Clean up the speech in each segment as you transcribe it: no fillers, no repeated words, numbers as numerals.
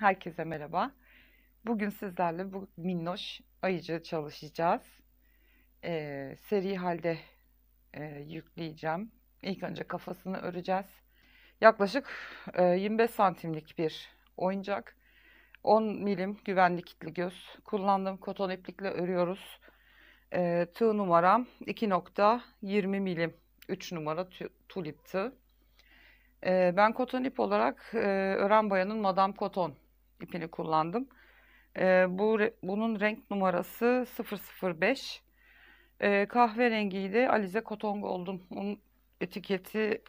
Herkese merhaba. Bugün sizlerle bu minnoş ayıcı çalışacağız. Seri halde yükleyeceğim. İlk önce kafasını öreceğiz. Yaklaşık 25 santimlik bir oyuncak. 10 milim güvenli kilitli göz. Kullandığım koton iplikle örüyoruz. Tığ numaram 2,20 milim. 3 numara tulip tığ. Ben koton ip olarak Ören Boya'nın Madame Koton ipini kullandım. Bunun renk numarası 005. Kahverengiydi. Alize Cotton Gold'un. Onun etiketi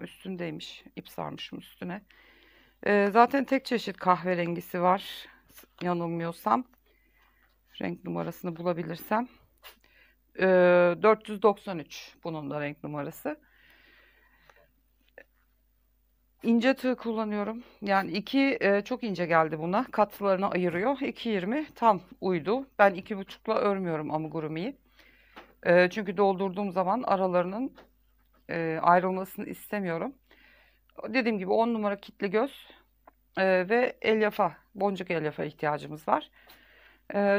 üstündeymiş. İp sarmışım üstüne. Zaten tek çeşit kahverengisi var. Yanılmıyorsam. Renk numarasını bulabilirsem. 493 bunun da renk numarası. İnce tığ kullanıyorum. Yani çok ince geldi buna. Katlarına ayırıyor. 2,20 tam uydu. Ben 2,5'la örmüyorum amigurumiyi. Çünkü doldurduğum zaman aralarının ayrılmasını istemiyorum. Dediğim gibi 10 numara kitli göz ve elyaf'a, boncuk elyaf'a ihtiyacımız var.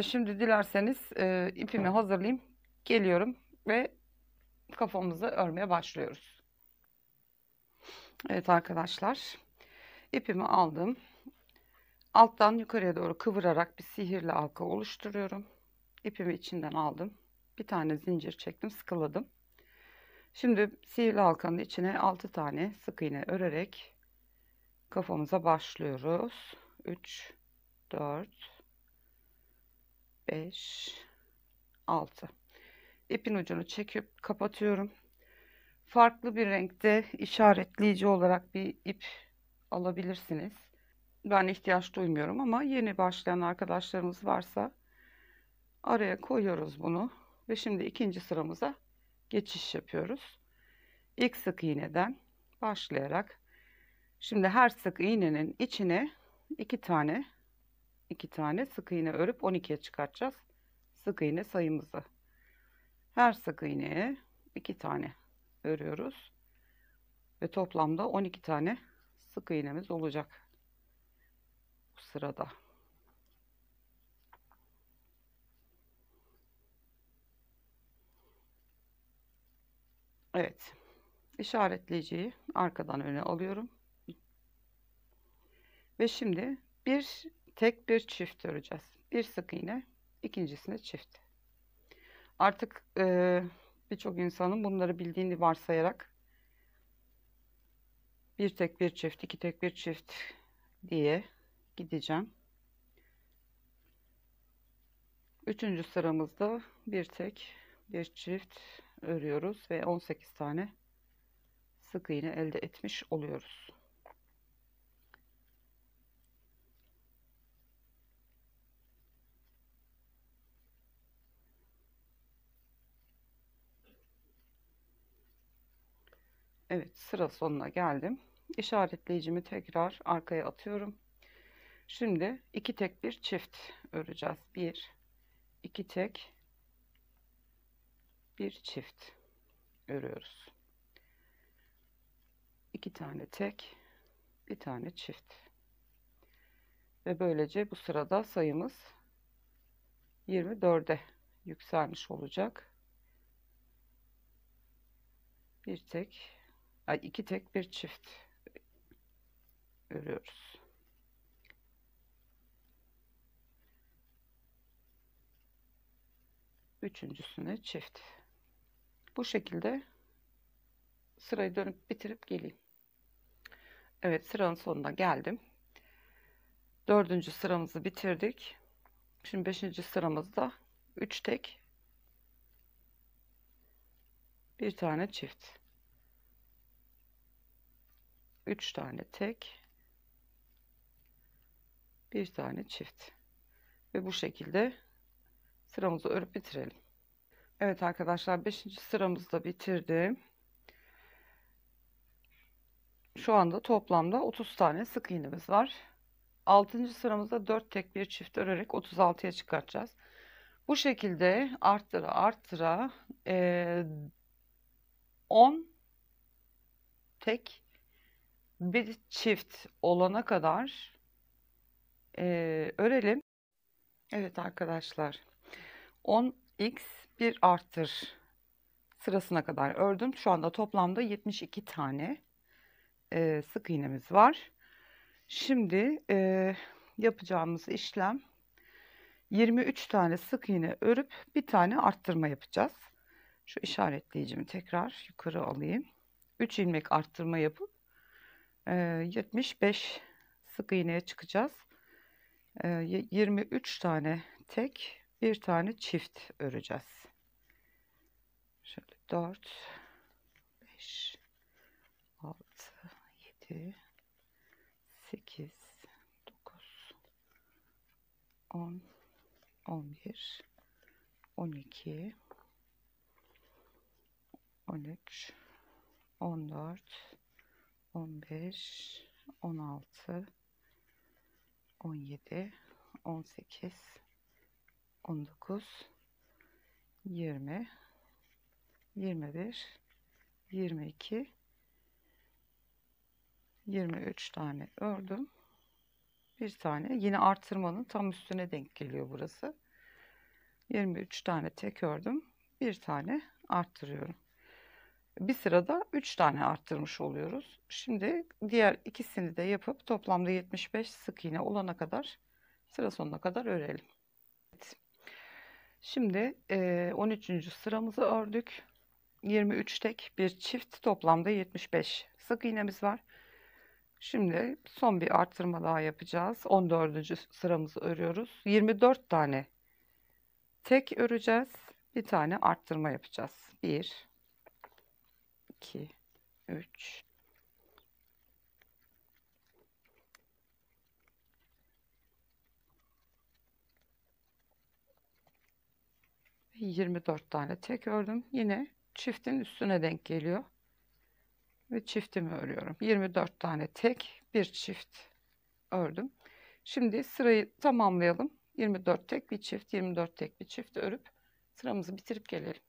Şimdi dilerseniz ipimi hazırlayayım. Geliyorum ve kafamızı örmeye başlıyoruz. Evet arkadaşlar. İpimi aldım. Alttan yukarıya doğru kıvırarak bir sihirli halka oluşturuyorum. İpimi içinden aldım. Bir tane zincir çektim, sıkıladım. Şimdi sihirli halkanın içine 6 tane sık iğne örerek kafamıza başlıyoruz. 3, 4, 5, 6. İpin ucunu çekip kapatıyorum. Farklı bir renkte işaretleyici olarak bir ip alabilirsiniz. Ben ihtiyaç duymuyorum ama yeni başlayan arkadaşlarımız varsa araya koyuyoruz bunu ve şimdi ikinci sıramıza geçiş yapıyoruz. İlk sık iğneden başlayarak şimdi her sık iğnenin içine iki tane sık iğne örüp 12'ye çıkartacağız sık iğne sayımızı. Her sık iğneye 2 tane örüyoruz ve toplamda 12 tane sık iğnemiz olacak bu sırada. Evet, işaretleyiciyi arkadan öne alıyorum ve şimdi tek bir çift öreceğiz. Bir sık iğne, ikincisine çift. Artık birçok insanın bunları bildiğini varsayarak bir tek bir çift, iki tek bir çift diye gideceğim. Üçüncü sıramızda bir tek bir çift örüyoruz ve 18 tane sık iğne elde etmiş oluyoruz. Evet, sıra sonuna geldim. İşaretleyicimi tekrar arkaya atıyorum. Şimdi iki tek bir çift öreceğiz. Bir, iki tek, bir çift örüyoruz. İki tane tek, bir tane çift. Ve böylece bu sırada sayımız 24'e yükselmiş olacak. İki tek bir çift örüyoruz. Üçüncüsüne çift. Bu şekilde sırayı dönüp bitirip geleyim. Evet, sıranın sonuna geldim. Dördüncü sıramızı bitirdik. Şimdi beşinci sıramızda 3 tek, bir tane çift. 3 tane tek, bir tane çift. Ve bu şekilde sıramızı örüp bitirelim. Evet arkadaşlar, 5. sıramızı da bitirdim. Şu anda toplamda 30 tane sık iğnemiz var. 6. sıramızda 4 tek bir çift örerek 36'ya çıkartacağız. Bu şekilde arttıra 10 tek bir çift olana kadar Örelim. Evet arkadaşlar, 10x 1 arttır sırasına kadar ördüm. Şu anda toplamda 72 tane sık iğnemiz var. Şimdi yapacağımız işlem 23 tane sık iğne örüp bir tane arttırma yapacağız. Şu işaretleyicimi tekrar yukarı alayım. 3 ilmek arttırma yapıp 75 sık iğneye çıkacağız. 23 tane tek, bir tane çift öreceğiz. Şöyle 4, 5, 6, 7, 8, 9, 10, 11, 12, 13, 14, 15, 16, 17, 18, 19, 20, 21, 22, 23 tane ördüm. Bir tane yine artırmanın tam üstüne denk geliyor burası. 23 tane tek ördüm. Bir tane arttırıyorum. Bir sırada 3 tane arttırmış oluyoruz. Şimdi diğer ikisini de yapıp toplamda 75 sık iğne olana kadar sıra sonuna kadar örelim. Evet. Şimdi 13. sıramızı ördük. 23 tek, bir çift, toplamda 75 sık iğnemiz var. Şimdi son bir artırma daha yapacağız. 14. sıramızı örüyoruz. 24 tane tek öreceğiz. Bir tane arttırma yapacağız. 1, 2, 3, 24 tane tek ördüm. Yine çiftin üstüne denk geliyor. Ve çiftimi örüyorum. 24 tane tek, bir çift ördüm. Şimdi sırayı tamamlayalım. 24 tek bir çift, 24 tek bir çift örüp sıramızı bitirip gelelim.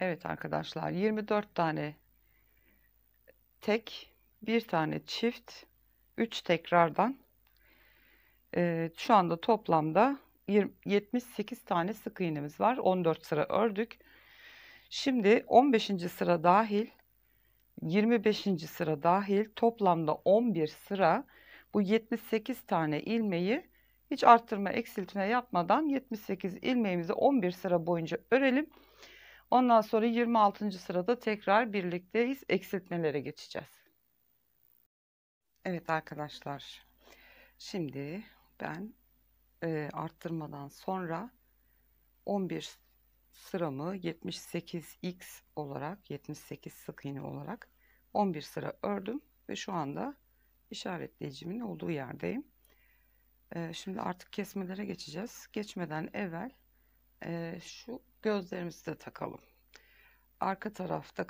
Evet arkadaşlar, 24 tane tek, bir tane çift, 3 tekrardan şu anda toplamda 78 tane sık iğnemiz var. 14 sıra ördük. Şimdi 15. sıra dahil, 25. sıra dahil toplamda 11 sıra bu 78 tane ilmeği hiç arttırma eksiltme yapmadan 78 ilmeğimizi 11 sıra boyunca örelim. Ondan sonra 26. sırada tekrar birlikteyiz. Eksiltmelere geçeceğiz. Evet arkadaşlar. Şimdi ben arttırmadan sonra 11 sıramı 78x olarak, 78 sık iğne olarak 11 sıra ördüm ve şu anda işaretleyicimin olduğu yerdeyim. Şimdi artık kesmelere geçeceğiz. Geçmeden evvel şu gözlerimizi de takalım. Arka tarafta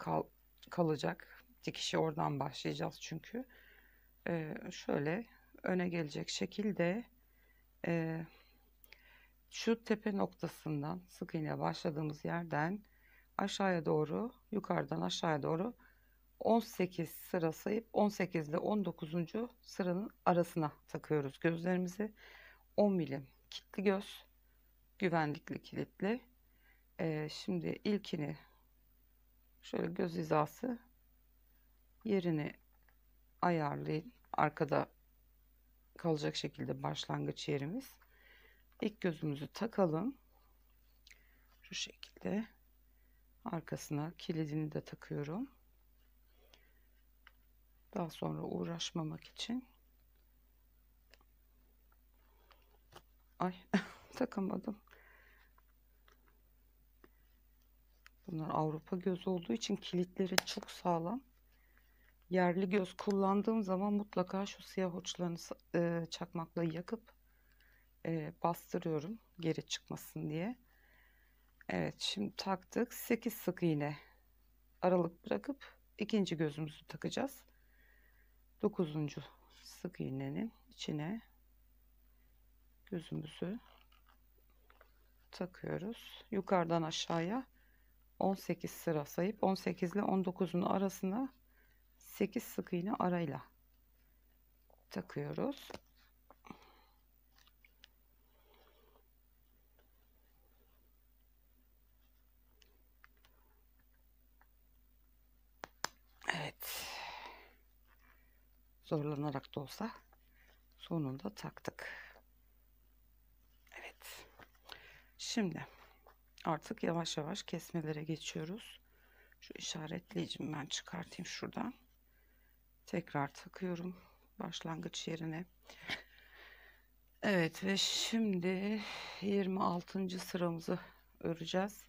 kalacak. Dikişi oradan başlayacağız çünkü. Şöyle öne gelecek şekilde şu tepe noktasından sık iğne başladığımız yerden aşağıya doğru, yukarıdan aşağıya doğru 18 sıra sayıp 18 ile 19. sıranın arasına takıyoruz gözlerimizi. 10 milim kilitli göz, güvenlikli kilitli. Şimdi ilkini şöyle göz hizası yerini ayarlayın. Arkada kalacak şekilde başlangıç yerimiz. İlk gözümüzü takalım. Şu şekilde. Arkasına kilidini de takıyorum. Daha sonra uğraşmamak için. Ay takamadım. Bunlar Avrupa göz olduğu için kilitleri çok sağlam. Yerli göz kullandığım zaman mutlaka şu siyah uçlarını çakmakla yakıp bastırıyorum geri çıkmasın diye. Evet, şimdi taktık. 8 sık iğne aralık bırakıp ikinci gözümüzü takacağız. 9. sık iğnenin içine gözümüzü takıyoruz. Yukarıdan aşağıya 18 sıra sayıp 18 ile 19'un arasına 8 sık iğne arayla takıyoruz. zorlanarak da olsa sonunda taktık. Evet. Şimdi artık yavaş yavaş kesmelere geçiyoruz. Şu işaretleyicimi ben çıkartayım şuradan. Tekrar takıyorum başlangıç yerine. Evet ve şimdi 26. sıramızı öreceğiz.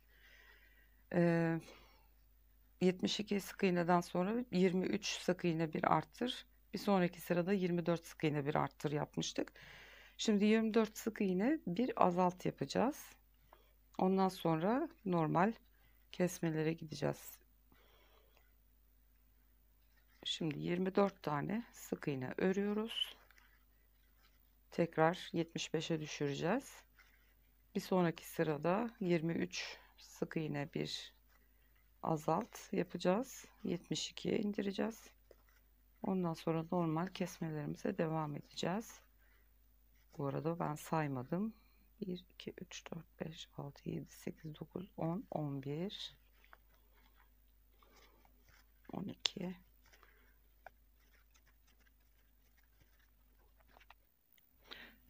72 sık iğneden sonra 23 sık iğne bir arttır. Bir sonraki sırada 24 sık iğne bir arttır yapmıştık. Şimdi 24 sık iğne bir azalt yapacağız. Ondan sonra normal kesmelere gideceğiz. Şimdi 24 tane sık iğne örüyoruz. Tekrar 75'e düşüreceğiz. Bir sonraki sırada 23 sık iğne bir azalt yapacağız. 72'ye indireceğiz. Ondan sonra normal kesmelerimize devam edeceğiz. Bu arada ben saymadım. 1, 2, 3, 4, 5, 6, 7, 8, 9, 10, 11, 12.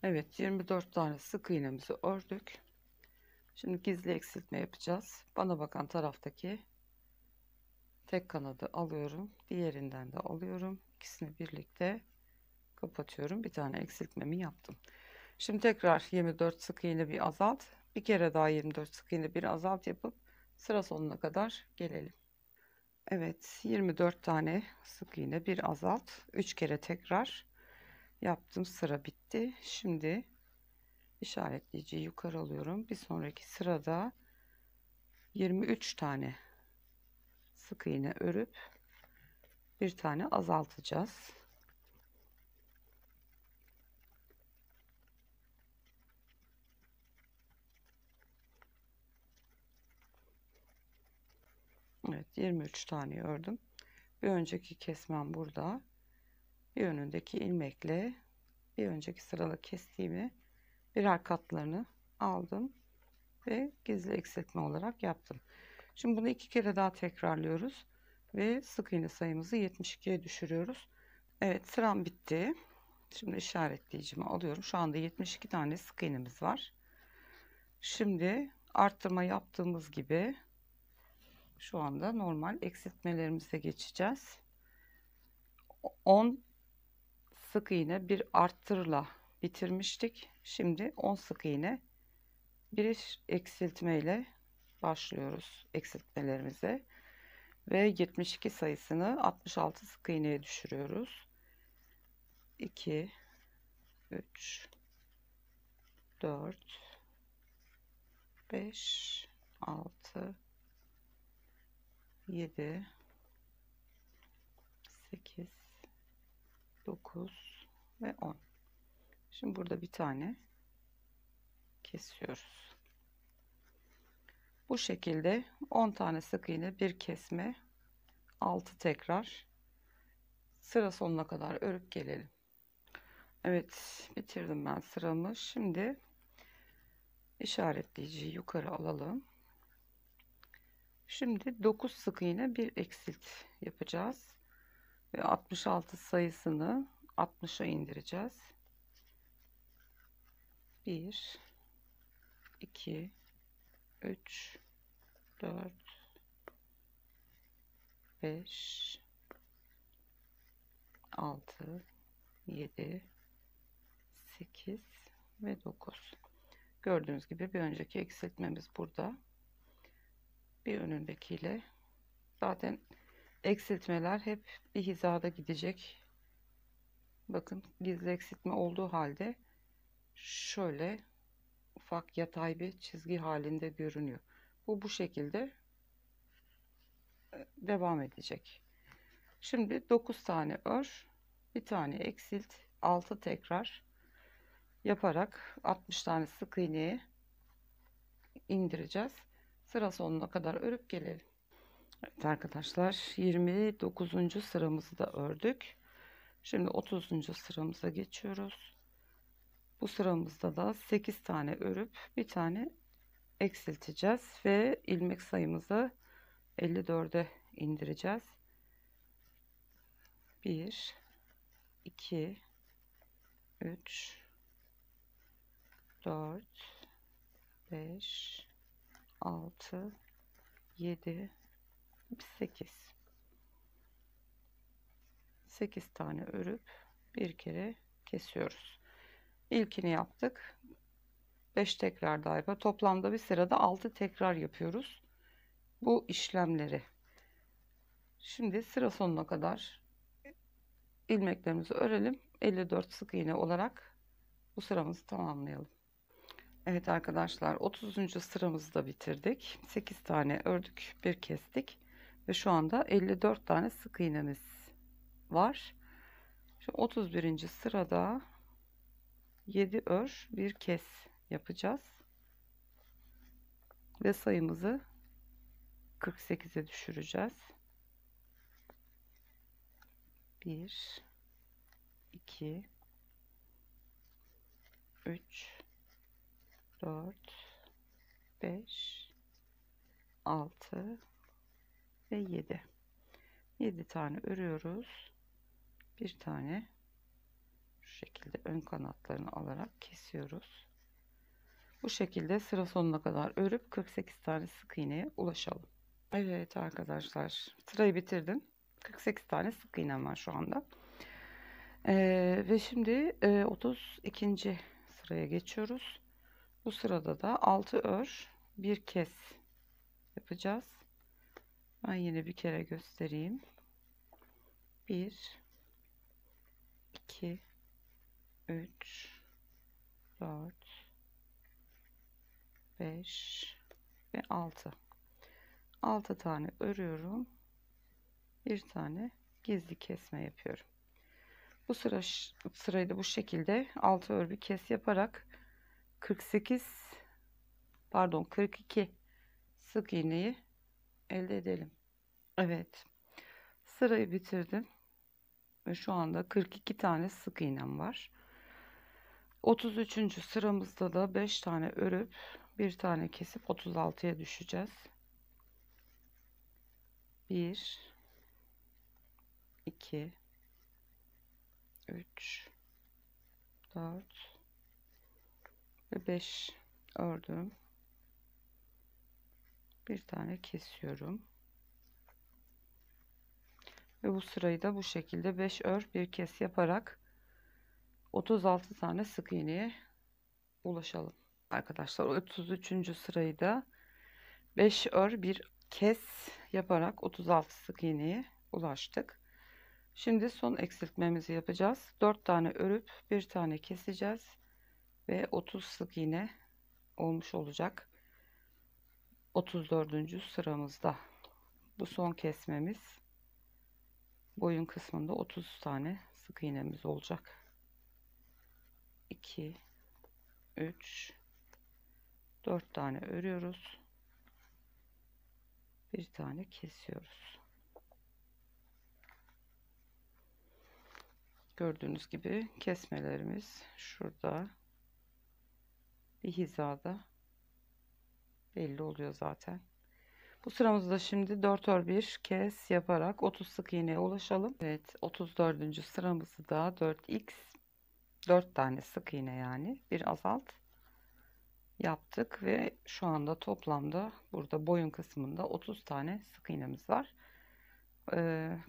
Evet, 24 tane sık iğnemizi ördük. Şimdi gizli eksiltme yapacağız. Bana bakan taraftaki tek kanadı alıyorum. Diğerinden de alıyorum. İkisini birlikte kapatıyorum. Bir tane eksiltmemi yaptım. Şimdi tekrar 24 sık iğne bir azalt. Bir kere daha 24 sık iğne bir azalt yapıp sıra sonuna kadar gelelim. Evet, 24 tane sık iğne bir azalt. 3 kere tekrar yaptım. Sıra bitti. Şimdi işaretleyiciyi yukarı alıyorum. Bir sonraki sırada 23 tane sık iğne örüp bir tane azaltacağız. Evet, 23 tane ördüm. Bir önceki kesmem burada. Bir önündeki ilmekle bir önceki sırada kestiğimi birer katlarını aldım ve gizli eksiltme olarak yaptım. Şimdi bunu 2 kere daha tekrarlıyoruz ve sık iğne sayımızı 72'ye düşürüyoruz. Evet, sıram bitti. Şimdi işaretleyicimi alıyorum. Şu anda 72 tane sık iğnemiz var. Şimdi arttırma yaptığımız gibi şu anda normal eksiltmelerimize geçeceğiz. 10 sık iğne bir arttırla bitirmiştik. Şimdi 10 sık iğne bir eksiltme ile başlıyoruz eksiltmelerimize ve 72 sayısını 66 sık iğneye düşürüyoruz. 2 3 4 5 6 7 8 9 ve 10. Şimdi burada bir tane kesiyoruz. Bu şekilde 10 tane sık iğne bir kesme 6 tekrar sıra sonuna kadar örüp gelelim. Evet, bitirdim ben sıramı. Şimdi işaretleyiciyi yukarı alalım. Şimdi 9 sık iğne bir eksilt yapacağız ve 66 sayısını 60'a indireceğiz. 1 2 3 4 5 6 7 8 ve 9. Gördüğünüz gibi bir önceki eksiltmemiz burada. Bir önündekiyle zaten eksiltmeler hep bir hizada gidecek. Bakın gizli eksiltme olduğu halde şöyle ufak yatay bir çizgi halinde görünüyor. Bu şekilde devam edecek. Şimdi 9 tane ör, bir tane eksilt, 6 tekrar yaparak 60 tane sık iğneye indireceğiz. Sıra sonuna kadar örüp gelelim. Evet arkadaşlar, 29. sıramızı da ördük. Şimdi 30. sıramıza geçiyoruz. Bu sıramızda da 8 tane örüp bir tane eksilteceğiz ve ilmek sayımızı 54'e indireceğiz. 1 2, 3, 4, 5, 6, 7, 8. 8 tane örüp bir kere kesiyoruz. İlkini yaptık. 5 tekrar daha yapıyoruz. Toplamda bir sırada 6 tekrar yapıyoruz bu işlemleri. Şimdi sıra sonuna kadar ilmeklerimizi örelim. 54 sık iğne olarak bu sıramızı tamamlayalım. Evet arkadaşlar, 30. sıramızı da bitirdik. 8 tane ördük, bir kestik ve şu anda 54 tane sık iğnemiz var. Şimdi 31. sırada 7 ör, bir kes yapacağız ve sayımızı 48'e düşüreceğiz. 1, 2, 3, 4, 5, 6 ve 7. 7 tane örüyoruz. Bir tane şu şekilde ön kanatlarını alarak kesiyoruz. Bu şekilde sıra sonuna kadar örüp 48 tane sık iğneye ulaşalım. Evet arkadaşlar, sırayı bitirdim. 48 tane sık iğnem var şu anda. Ve şimdi 32. sıraya geçiyoruz. Bu sırada da 6 ör, bir kes yapacağız. Ben yine bir kere göstereyim. 1, 2, 3, 4, 5 ve 6. 6 tane örüyorum. Bir tane gizli kesme yapıyorum. Bu sırayı da bu şekilde 6 örgü kes yaparak 42 sık iğneyi elde edelim. Evet, sırayı bitirdim ve şu anda 42 tane sık iğnem var. 33. sıramızda da 5 tane örüp bir tane kesip 36'ya düşeceğiz. 1, 2, 3, 4 ve 5 ördüm. Bir tane kesiyorum. Ve bu sırayı da bu şekilde 5 ör, bir kes yaparak 36 tane sık iğneye ulaşalım. Arkadaşlar 33. sırayı da 5 ör, bir kes yaparak 36 sık iğneye ulaştık. Şimdi son eksiltmemizi yapacağız. 4 tane örüp bir tane keseceğiz ve 30 sık iğne olmuş olacak. 34. sıramızda bu son kesmemiz, boyun kısmında 30 tane sık iğnemiz olacak. 2, 3, 4 tane örüyoruz. Bir tane kesiyoruz. Gördüğünüz gibi kesmelerimiz şurada bir hizada belli oluyor zaten. Bu sıramızda şimdi 4 ör, bir kes yaparak 30 sık iğneye ulaşalım. Evet, 34. sıramızı da 4x, 4 tane sık iğne, yani bir azalt yaptık ve şu anda toplamda burada boyun kısmında 30 tane sık iğnemiz var.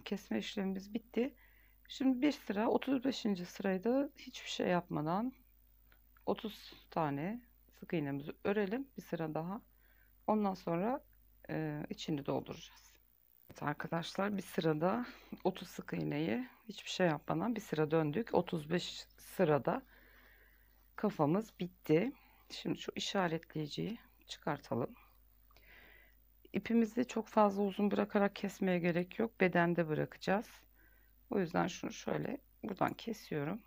Kesme işlemimiz bitti. Şimdi bir sıra 35. sırayı da hiçbir şey yapmadan 30 tane sık iğnemizi örelim, bir sıra daha. Ondan sonra içini dolduracağız. Evet arkadaşlar, bir sırada 30 sık iğneyi hiçbir şey yapmadan bir sıra döndük. 35 sırada kafamız bitti. Şimdi şu işaretleyiciyi çıkartalım. İpimizi çok fazla uzun bırakarak kesmeye gerek yok. Bedende bırakacağız. O yüzden şunu şöyle buradan kesiyorum.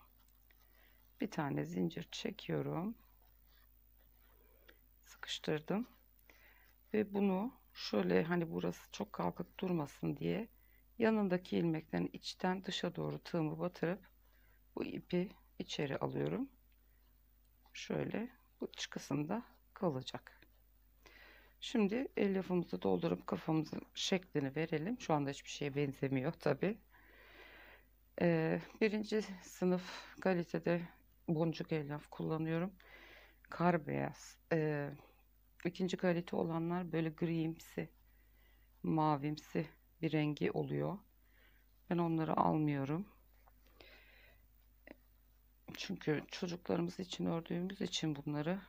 Bir tane zincir çekiyorum. Sıkıştırdım. Ve bunu şöyle, hani burası çok kalkık durmasın diye yanındaki ilmeklerin içten dışa doğru tığımı batırıp bu ipi içeri alıyorum. Şöyle bu çıkısında kalacak. Şimdi elyafımızı doldurup kafamızın şeklini verelim. Şu anda hiçbir şeye benzemiyor tabi. Birinci sınıf kalitede boncuk elyaf kullanıyorum. Kar beyaz. İkinci kalite olanlar böyle grimsi, mavimsi bir rengi oluyor. Ben onları almıyorum. Çünkü çocuklarımız için ördüğümüz için bunları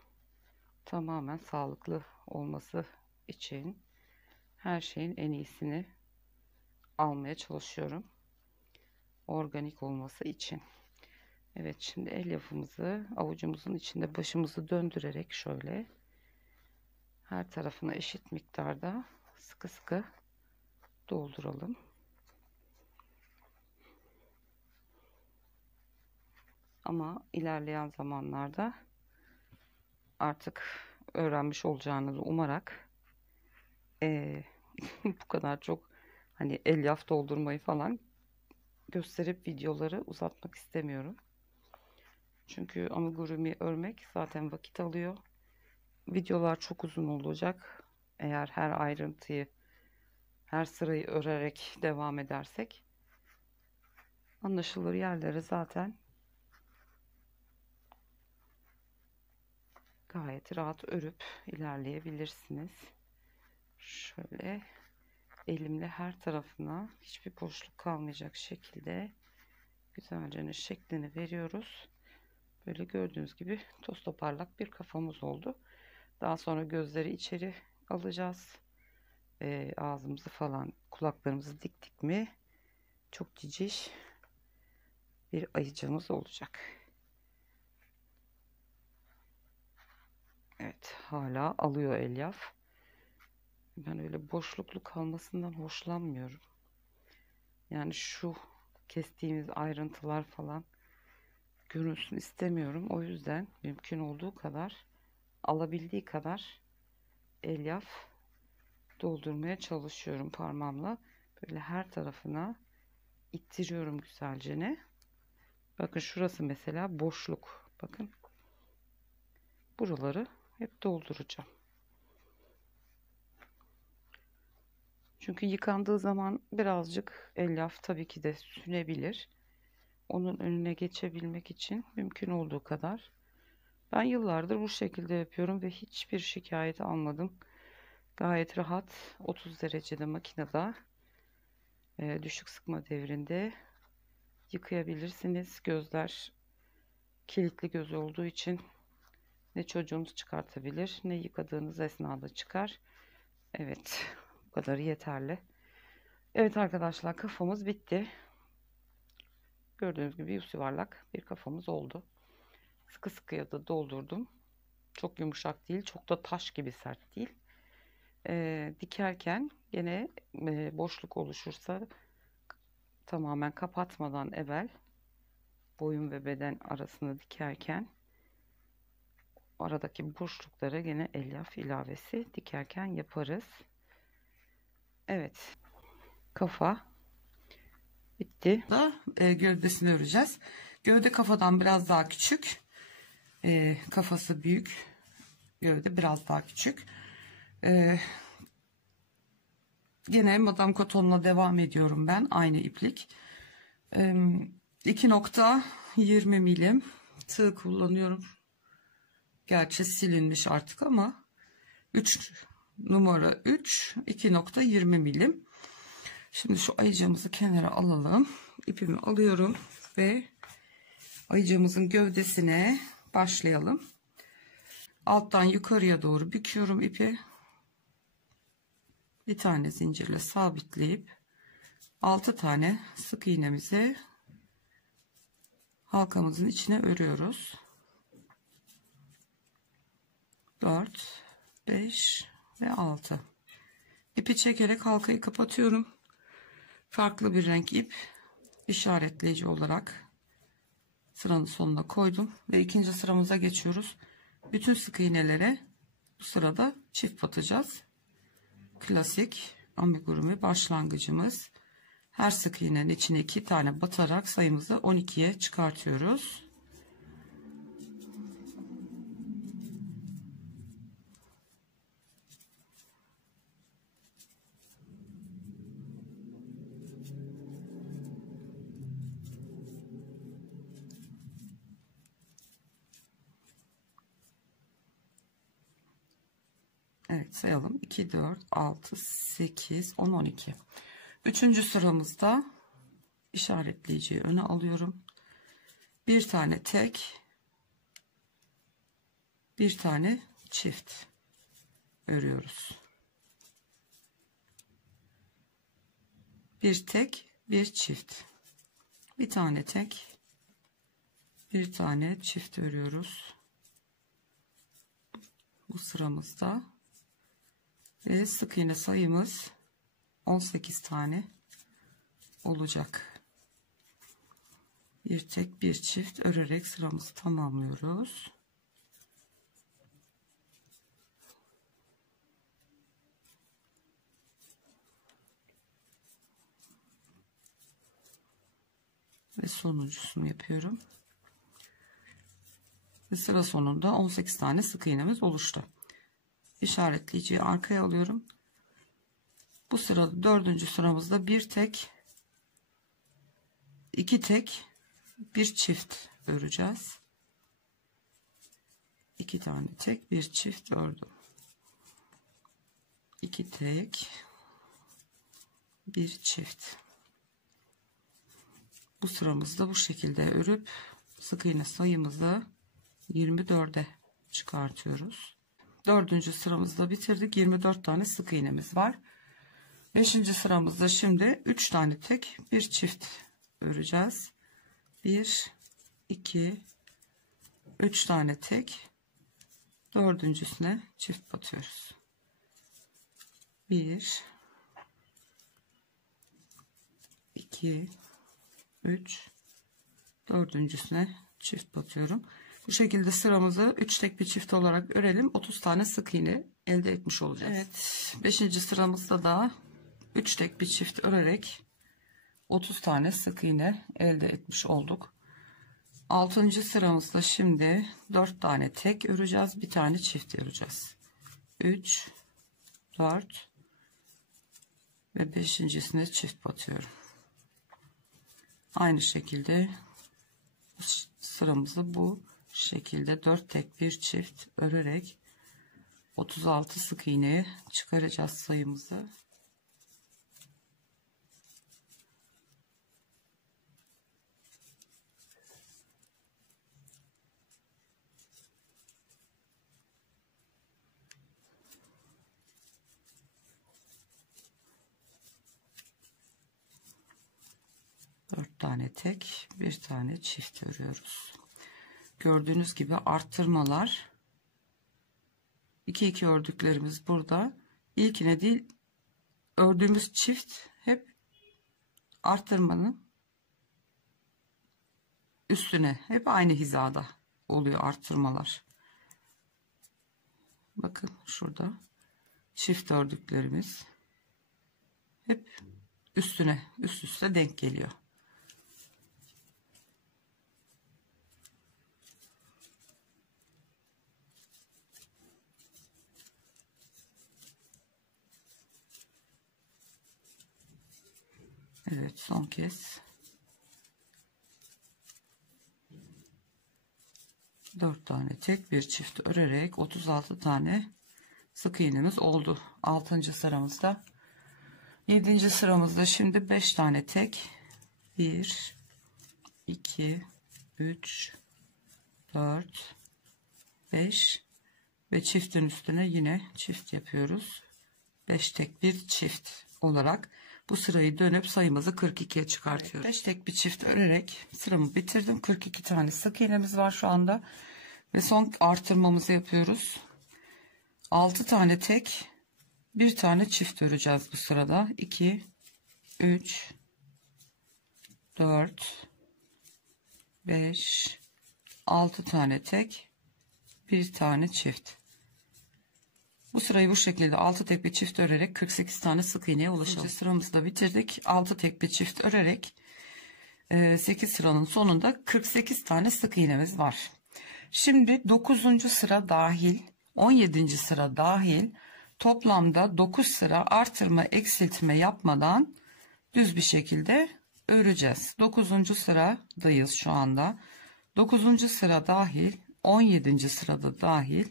tamamen sağlıklı olması için her şeyin en iyisini almaya çalışıyorum. Organik olması için. Evet, şimdi elyafımızı avucumuzun içinde başımızı döndürerek şöyle her tarafına eşit miktarda sıkı sıkı dolduralım. Ama ilerleyen zamanlarda artık öğrenmiş olacağınızı umarak bu kadar çok hani elyaf doldurmayı falan gösterip videoları uzatmak istemiyorum. Çünkü amigurumi örmek zaten vakit alıyor. Videolar çok uzun olacak. Eğer her ayrıntıyı, her sırayı örerek devam edersek anlaşılır yerleri zaten gayet rahat örüp ilerleyebilirsiniz. Şöyle elimle her tarafına hiçbir boşluk kalmayacak şekilde güzelce şeklini veriyoruz. Böyle gördüğünüz gibi toz toparlak bir kafamız oldu. Daha sonra gözleri içeri alacağız. Ağzımızı falan, kulaklarımızı diktik mi çok ciciş bir ayıcığımız olacak. Evet, hala alıyor elyaf. Ben öyle boşluklu kalmasından hoşlanmıyorum. Yani şu kestiğimiz ayrıntılar falan görünsün istemiyorum. O yüzden mümkün olduğu kadar, alabildiği kadar elyaf doldurmaya çalışıyorum parmağımla. Böyle her tarafına ittiriyorum güzelce ne. Bakın şurası mesela boşluk. Bakın. Buraları hep dolduracağım. Çünkü yıkandığı zaman birazcık elyaf tabii ki de sünebilir. Onun önüne geçebilmek için mümkün olduğu kadar. Ben yıllardır bu şekilde yapıyorum ve hiçbir şikayet almadım. Gayet rahat 30 derecede makinede düşük sıkma devrinde yıkayabilirsiniz. Gözler kilitli göz olduğu için ne çocuğunuz çıkartabilir ne yıkadığınız esnada çıkar. Evet, bu kadarı yeterli. Evet arkadaşlar, kafamız bitti. Gördüğünüz gibi yuvarlak bir kafamız oldu. Sıkı sıkıya da doldurdum. Çok yumuşak değil, çok da taş gibi sert değil. Dikerken yine boşluk oluşursa tamamen kapatmadan evvel boyun ve beden arasını dikerken aradaki boşluklara yine elyaf ilavesi dikerken yaparız. Evet, kafa bitti. Gövdesini öreceğiz. Gövde kafadan biraz daha küçük. Kafası büyük. Gövde biraz daha küçük. Gene Madame Coton'la devam ediyorum ben. Aynı iplik. 2.20 milim tığ kullanıyorum. Gerçi silinmiş artık ama 3 numara 3 2.20 milim. Şimdi şu ayıcığımızı kenara alalım. İpimi alıyorum ve ayıcığımızın gövdesine başlayalım. Alttan yukarıya doğru büküyorum ipi. Bir tane zincirle sabitleyip 6 tane sık iğnemizi halkamızın içine örüyoruz. 4, 5 ve 6. İpi çekerek halkayı kapatıyorum. Farklı bir renk ip işaretleyici olarak sıranın sonuna koydum ve ikinci sıramıza geçiyoruz. Bütün sık iğnelere bu sırada çift batacağız. Klasik amigurumi başlangıcımız. Her sık iğnenin içine 2 tane batarak sayımızı 12'ye çıkartıyoruz. Evet, sayalım. 2, 4, 6, 8, 10, 12. Üçüncü sıramızda işaretleyiciyi öne alıyorum. Bir tane tek, bir tane çift örüyoruz. Bir tek, bir çift. Bir tane tek, bir tane çift örüyoruz. Bu sıramızda ve sık iğne sayımız 18 tane olacak. Bir tek, bir çift örerek sıramızı tamamlıyoruz. Ve sonuncusunu yapıyorum. Ve sıra sonunda 18 tane sık iğnemiz oluştu. İşaretleyiciyi arkaya alıyorum. Bu sırada dördüncü sıramızda bir tek, iki tek, bir çift öreceğiz. İki tane tek, bir çift ördüm. İki tek, bir çift. Bu sıramızda bu şekilde örüp sık iğne sayımızı 24'e çıkartıyoruz. Dördüncü sıramızda bitirdik. 24 tane sık iğnemiz var. Beşinci sıramızda şimdi 3 tane tek, bir çift öreceğiz. 1, 2, 3 tane tek, dördüncüsüne çift batıyoruz. 1, 2, 3, dördüncüsüne çift batıyorum. Bu şekilde sıramızı 3 tek bir çift olarak örelim. 30 tane sık iğne elde etmiş olacağız. Evet, 5. sıramızda da 3 tek bir çift örerek 30 tane sık iğne elde etmiş olduk. 6. sıramızda şimdi 4 tane tek öreceğiz, bir tane çift öreceğiz. 3, 4 ve 5.'sine çift batıyorum. Aynı şekilde sıramızı bu şekilde 4 tek bir çift örerek 36 sık iğneye çıkaracağız sayımızı. Dört tane tek, bir tane çift örüyoruz. Gördüğünüz gibi arttırmalar 2 ördüklerimiz burada. İlkine değil, ördüğümüz çift hep arttırmanın üstüne, hep aynı hizada oluyor arttırmalar. Bakın şurada çift ördüklerimiz hep üstüne, üst üste denk geliyor. Evet, son kez 4 tane tek bir çift örerek 36 tane sık iğnemiz oldu 6. sıramızda. 7. sıramızda şimdi 5 tane tek, 1, 2, 3, 4, 5 ve çiftin üstüne yine çift yapıyoruz. 5 tek bir çift olarak bu sırayı dönüp sayımızı 42'ye çıkartıyoruz. 5 tek bir çift örerek sıramı bitirdim. 42 tane sık iğnemiz var şu anda ve son artırmamızı yapıyoruz. 6 tane tek, bir tane çift öreceğiz bu sırada. 2, 3, 4, 5, 6 tane tek, bir tane çift. Bu sırayı bu şekilde 6 tek bir çift örerek 48 tane sık iğneye ulaşalım. Sıramızı da bitirdik. 6 tek bir çift örerek 8 sıranın sonunda 48 tane sık iğnemiz var. Şimdi 9. sıra dahil 17. sıra dahil toplamda 9 sıra artırma eksiltme yapmadan düz bir şekilde öreceğiz. 9. sıradayız şu anda. 9. sıra dahil 17. sırada dahil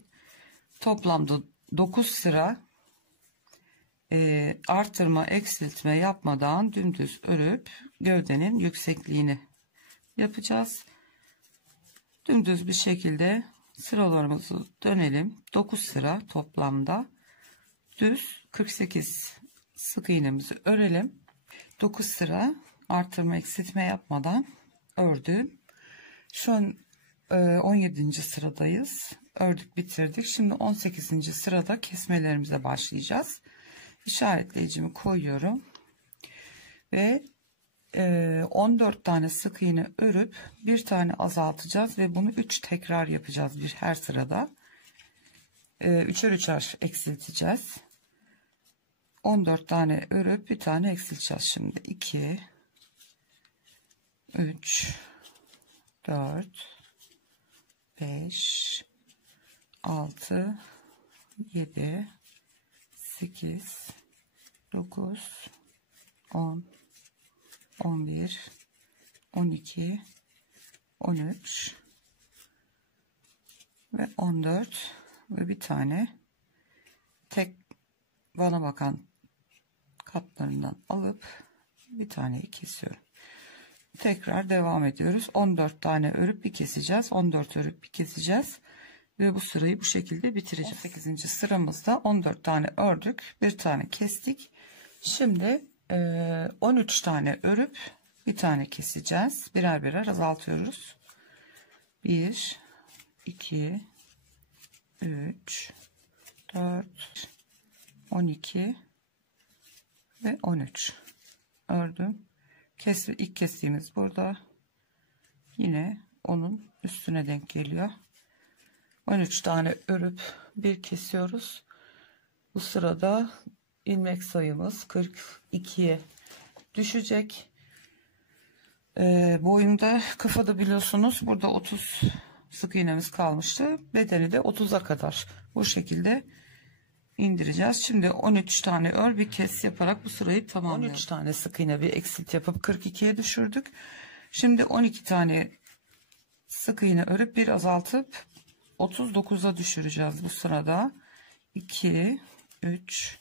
toplamda 9 sıra artırma eksiltme yapmadan dümdüz örüp gövdenin yüksekliğini yapacağız. Dümdüz bir şekilde sıralarımızı dönelim. 9 sıra toplamda düz 48 sık iğnemizi örelim. 9 sıra artırma eksiltme yapmadan ördüm. Şu an 17. sıradayız. Ördük, bitirdik. Şimdi 18. sırada kesmelerimize başlayacağız. İşaretleyicimi koyuyorum ve 14 tane sık iğne örüp bir tane azaltacağız ve bunu 3 tekrar yapacağız bir her sırada. 3'er 3'er eksilteceğiz. 14 tane örüp bir tane eksilteceğiz. Şimdi 2 3 4 5 6 7 8 9 10 11 12 13 ve 14 ve bir tane tek bana bakan katlarından alıp bir taneyi kesiyorum. Tekrar devam ediyoruz. 14 tane örüp bir keseceğiz. 14 örüp bir keseceğiz. Ve bu sırayı bu şekilde bitireceğiz. 18. sıramızda 14 tane ördük. Bir tane kestik. Şimdi 13 tane örüp bir tane keseceğiz. Birer birer azaltıyoruz. 1 2 3 4 12 ve 13 ördüm. İlk kestiğimiz burada. Yine onun üstüne denk geliyor. 13 tane örüp bir kesiyoruz. Bu sırada ilmek sayımız 42'ye düşecek. Boyumda, kafada biliyorsunuz burada 30 sık iğnemiz kalmıştı. Bedeni de 30'a kadar bu şekilde indireceğiz. Şimdi 13 tane ör bir kes yaparak bu sırayı tamamlayalım. 13 tane sık iğne bir eksilt yapıp 42'ye düşürdük. Şimdi 12 tane sık iğne örüp bir azaltıp 39'a düşüreceğiz bu sırada. 2 3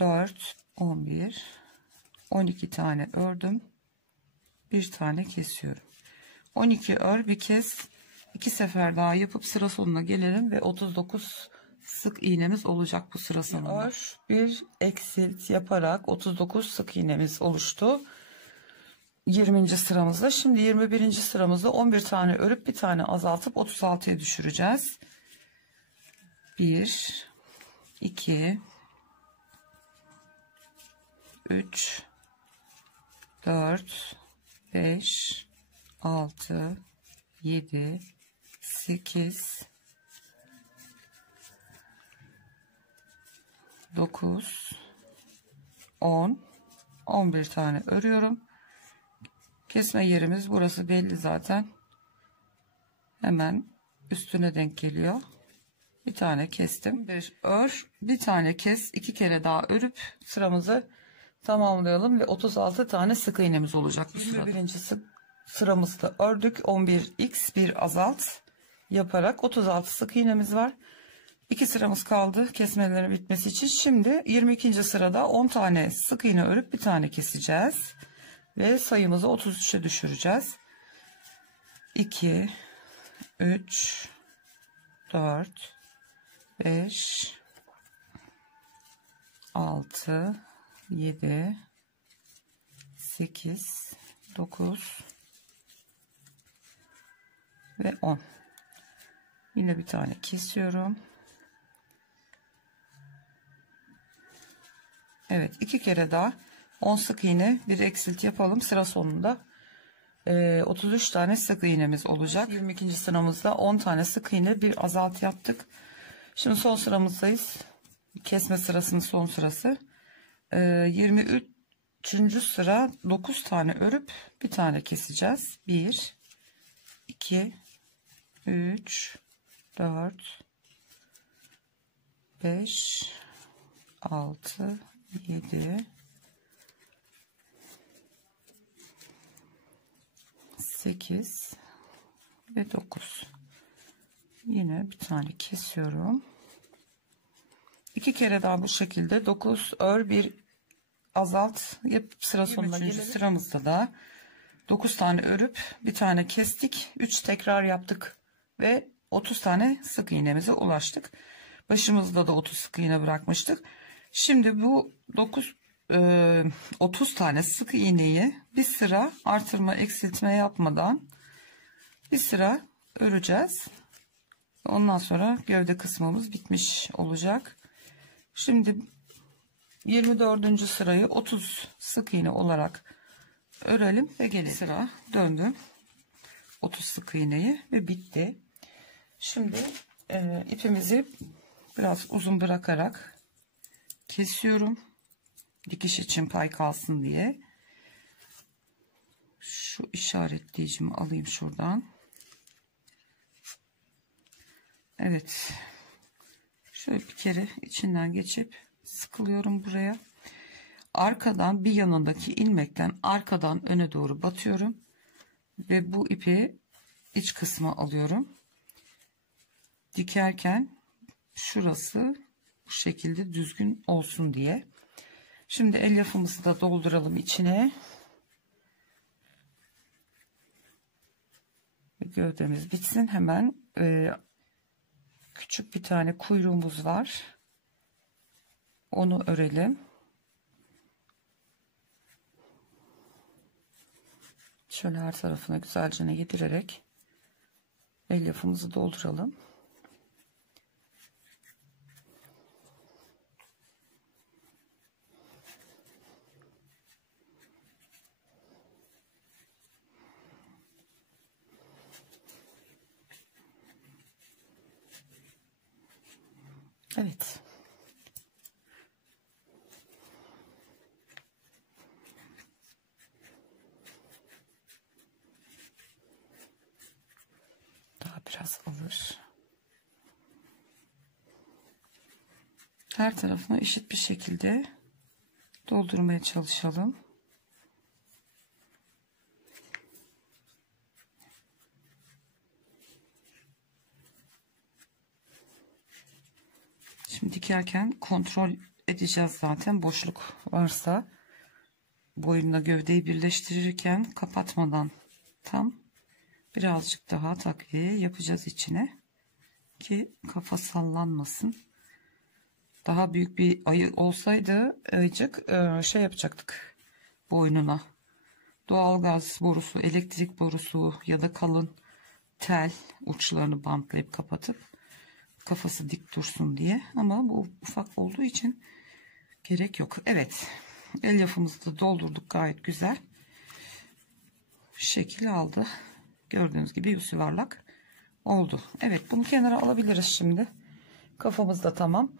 4 11 12 tane ördüm. Bir tane kesiyorum. 12 ör bir kes, 2 sefer daha yapıp sıra sonuna gelelim ve 39 sık iğnemiz olacak bu sıra sonunda. Ör bir eksilt yaparak 39 sık iğnemiz oluştu. 20. sıramızda. Şimdi 21. sıramızda 11 tane örüp bir tane azaltıp 36'ya düşüreceğiz. 1 2 3 4 5 6 7 8 9 10 11 tane örüyorum. Kesme yerimiz burası belli zaten. Hemen üstüne denk geliyor. Bir tane kestim. Bir ör, bir tane kes, 2 kere daha örüp sıramızı tamamlayalım ve 36 tane sık iğnemiz olacak bu sırada. Birinci sıramızda ördük. 11x bir azalt yaparak 36 sık iğnemiz var. 2 sıramız kaldı kesmelerin bitmesi için. Şimdi 22. sırada 10 tane sık iğne örüp bir tane keseceğiz. Ve sayımızı 33'e düşüreceğiz. 2 3 4 5 6 7 8 9 ve 10. Yine bir tane kesiyorum. Evet, 2 kere daha 10 sık iğne bir eksilt yapalım. Sıra sonunda 33 tane sık iğnemiz olacak. 22. sıramızda 10 tane sık iğne bir azalt yaptık. Şimdi son sıramızdayız. Kesme sırasının son sırası. 23. sıra 9 tane örüp bir tane keseceğiz. 1 2 3 4 5 6 7 8 ve 9. Yine bir tane kesiyorum. 2 kere daha bu şekilde 9 ör, bir azalt, yapıp sıra sonuna gelelim. Sıramızda da 9 tane örüp bir tane kestik, 3 tekrar yaptık ve 30 tane sık iğnemize ulaştık. Başımızda da 30 sık iğne bırakmıştık. Şimdi bu 30 tane sık iğneyi bir sıra artırma eksiltme yapmadan bir sıra öreceğiz. Ondan sonra gövde kısmımız bitmiş olacak. Şimdi 24. sırayı 30 sık iğne olarak örelim ve gelelim. Sıra döndüm 30 sık iğneyi ve bitti. Şimdi ipimizi biraz uzun bırakarak kesiyorum, dikiş için pay kalsın diye. Şu işaretleyicimi alayım şuradan. Evet, şöyle bir kere içinden geçip sıkılıyorum buraya. Arkadan, bir yanındaki ilmekten arkadan öne doğru batıyorum ve bu ipi iç kısma alıyorum. Dikerken şurası bu şekilde düzgün olsun diye. Şimdi elyafımızı da dolduralım içine. Gövdemiz bitsin. Hemen küçük bir tane kuyruğumuz var. Onu örelim. Şöyle her tarafına güzelce yedirerek elyafımızı dolduralım. Evet. Daha biraz alır. Her tarafını eşit bir şekilde doldurmaya çalışalım. Şimdi dikerken kontrol edeceğiz zaten, boşluk varsa boyunla gövdeyi birleştirirken kapatmadan tam birazcık daha takviye yapacağız içine ki kafa sallanmasın. Daha büyük bir ayı olsaydı ayıcık şey yapacaktık boynuna. Doğalgaz borusu, elektrik borusu ya da kalın tel uçlarını bantlayıp kapatıp kafası dik dursun diye, ama bu ufak olduğu için gerek yok. Evet, elyafımızı da doldurduk, gayet güzel şekil aldı. Gördüğünüz gibi yuvarlak oldu. Evet, bunu kenara alabiliriz şimdi. Kafamız da tamam.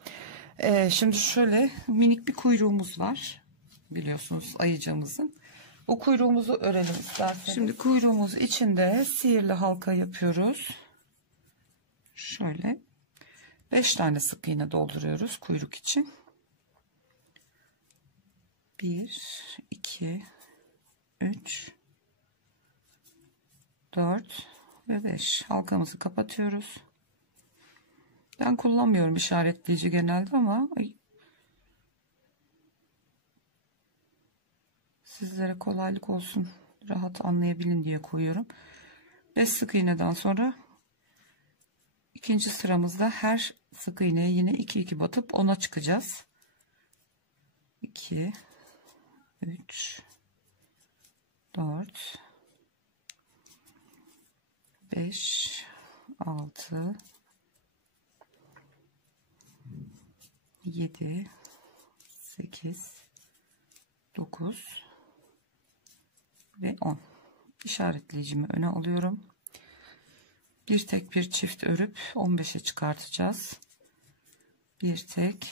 Şimdi şöyle minik bir kuyruğumuz var, biliyorsunuz ayıcığımızın. O kuyruğumuzu örelim isterseniz. Şimdi kuyruğumuz içinde sihirli halka yapıyoruz. Şöyle 5 tane sık iğne dolduruyoruz kuyruk için. 1 2 3 4 ve 5 halkamızı kapatıyoruz. Ben kullanmıyorum işaretleyici genelde ama sizlere kolaylık olsun, rahat anlayabilin diye koyuyorum. 5 sık iğneden sonra ikinci sıramızda her sık iğneye yine 2 2 batıp 10'a çıkacağız. 2 3 4 5 6 7 8 9 ve 10. İşaretleyicimi öne alıyorum. Bir tek bir çift örüp 15'e çıkartacağız. Bir tek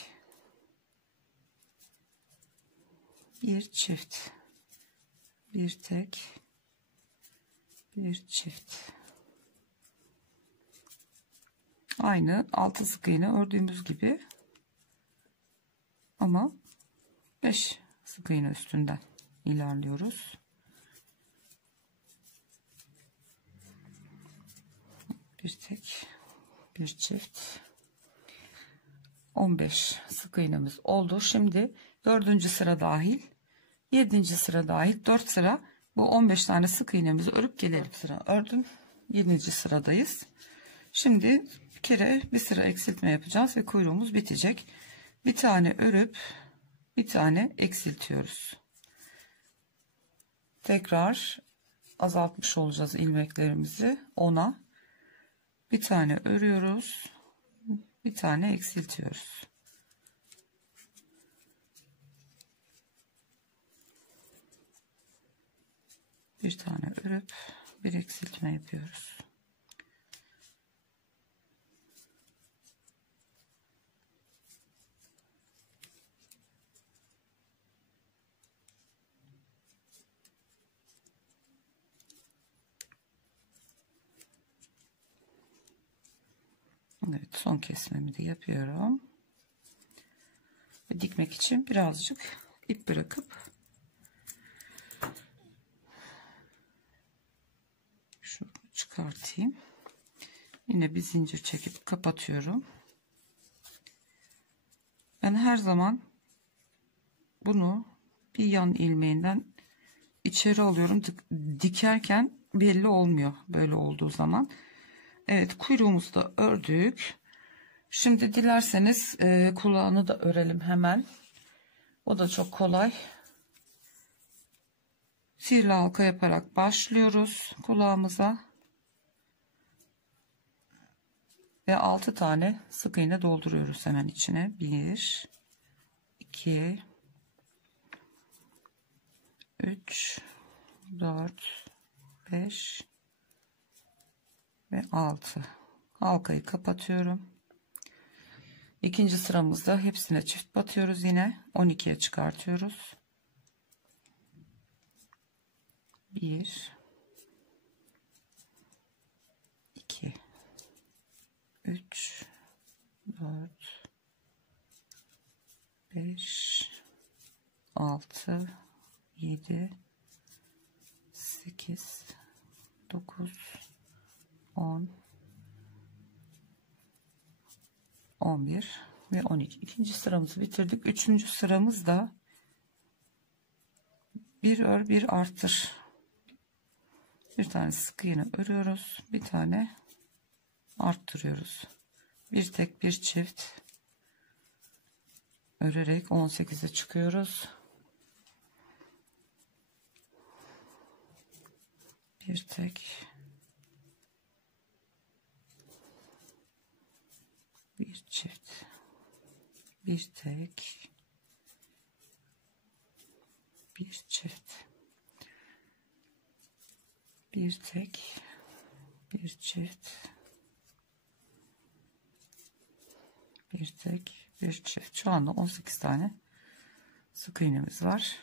bir çift, bir tek bir çift. Aynı 6 sık iğne ördüğümüz gibi ama 5 sık iğne üstünden ilerliyoruz. Bir tek bir çift 15 sık iğnemiz oldu. Şimdi 4. sıra dahil, 7. sıra dahil 4 sıra bu 15 tane sık iğnemizi örüp gelelim. Sıra ördüm. 7. sıradayız. Şimdi bir kere bir sıra eksiltme yapacağız ve kuyruğumuz bitecek. Bir tane örüp bir tane eksiltiyoruz. Tekrar azaltmış olacağız ilmeklerimizi. 10'a bir tane örüyoruz, bir tane eksiltiyoruz. Bir tane örüp bir eksiltme yapıyoruz. Evet, son kesmemi de yapıyorum. Ve dikmek için birazcık ip bırakıp şunu çıkartayım. Yine bir zincir çekip kapatıyorum. Ben her zaman bunu bir yan ilmeğinden içeri alıyorum. Dikerken belli olmuyor böyle olduğu zaman. Evet, kuyruğumuzu da ördük. Şimdi dilerseniz kulağını da örelim hemen. O da çok kolay. Sihirli halka yaparak başlıyoruz kulağımıza. Ve 6 tane sık iğne dolduruyoruz hemen içine. 1, 2, 3, 4, 5 ve 6. Halkayı kapatıyorum. İkinci sıramızda hepsine çift batıyoruz yine. 12'ye çıkartıyoruz. 1, 2, 3, 4, 5, 6, 7, 8, 9, 10, 11 ve 12. İkinci sıramızı bitirdik. Üçüncü sıramızda bir ör bir artır. Bir tane sık iğne örüyoruz. Bir tane arttırıyoruz. Bir tek bir çift örerek 18'e çıkıyoruz. Bir tek bir çift, bir tek bir çift, bir tek bir çift, bir tek bir çift. Şu anda 18 tane sık iğnemiz var.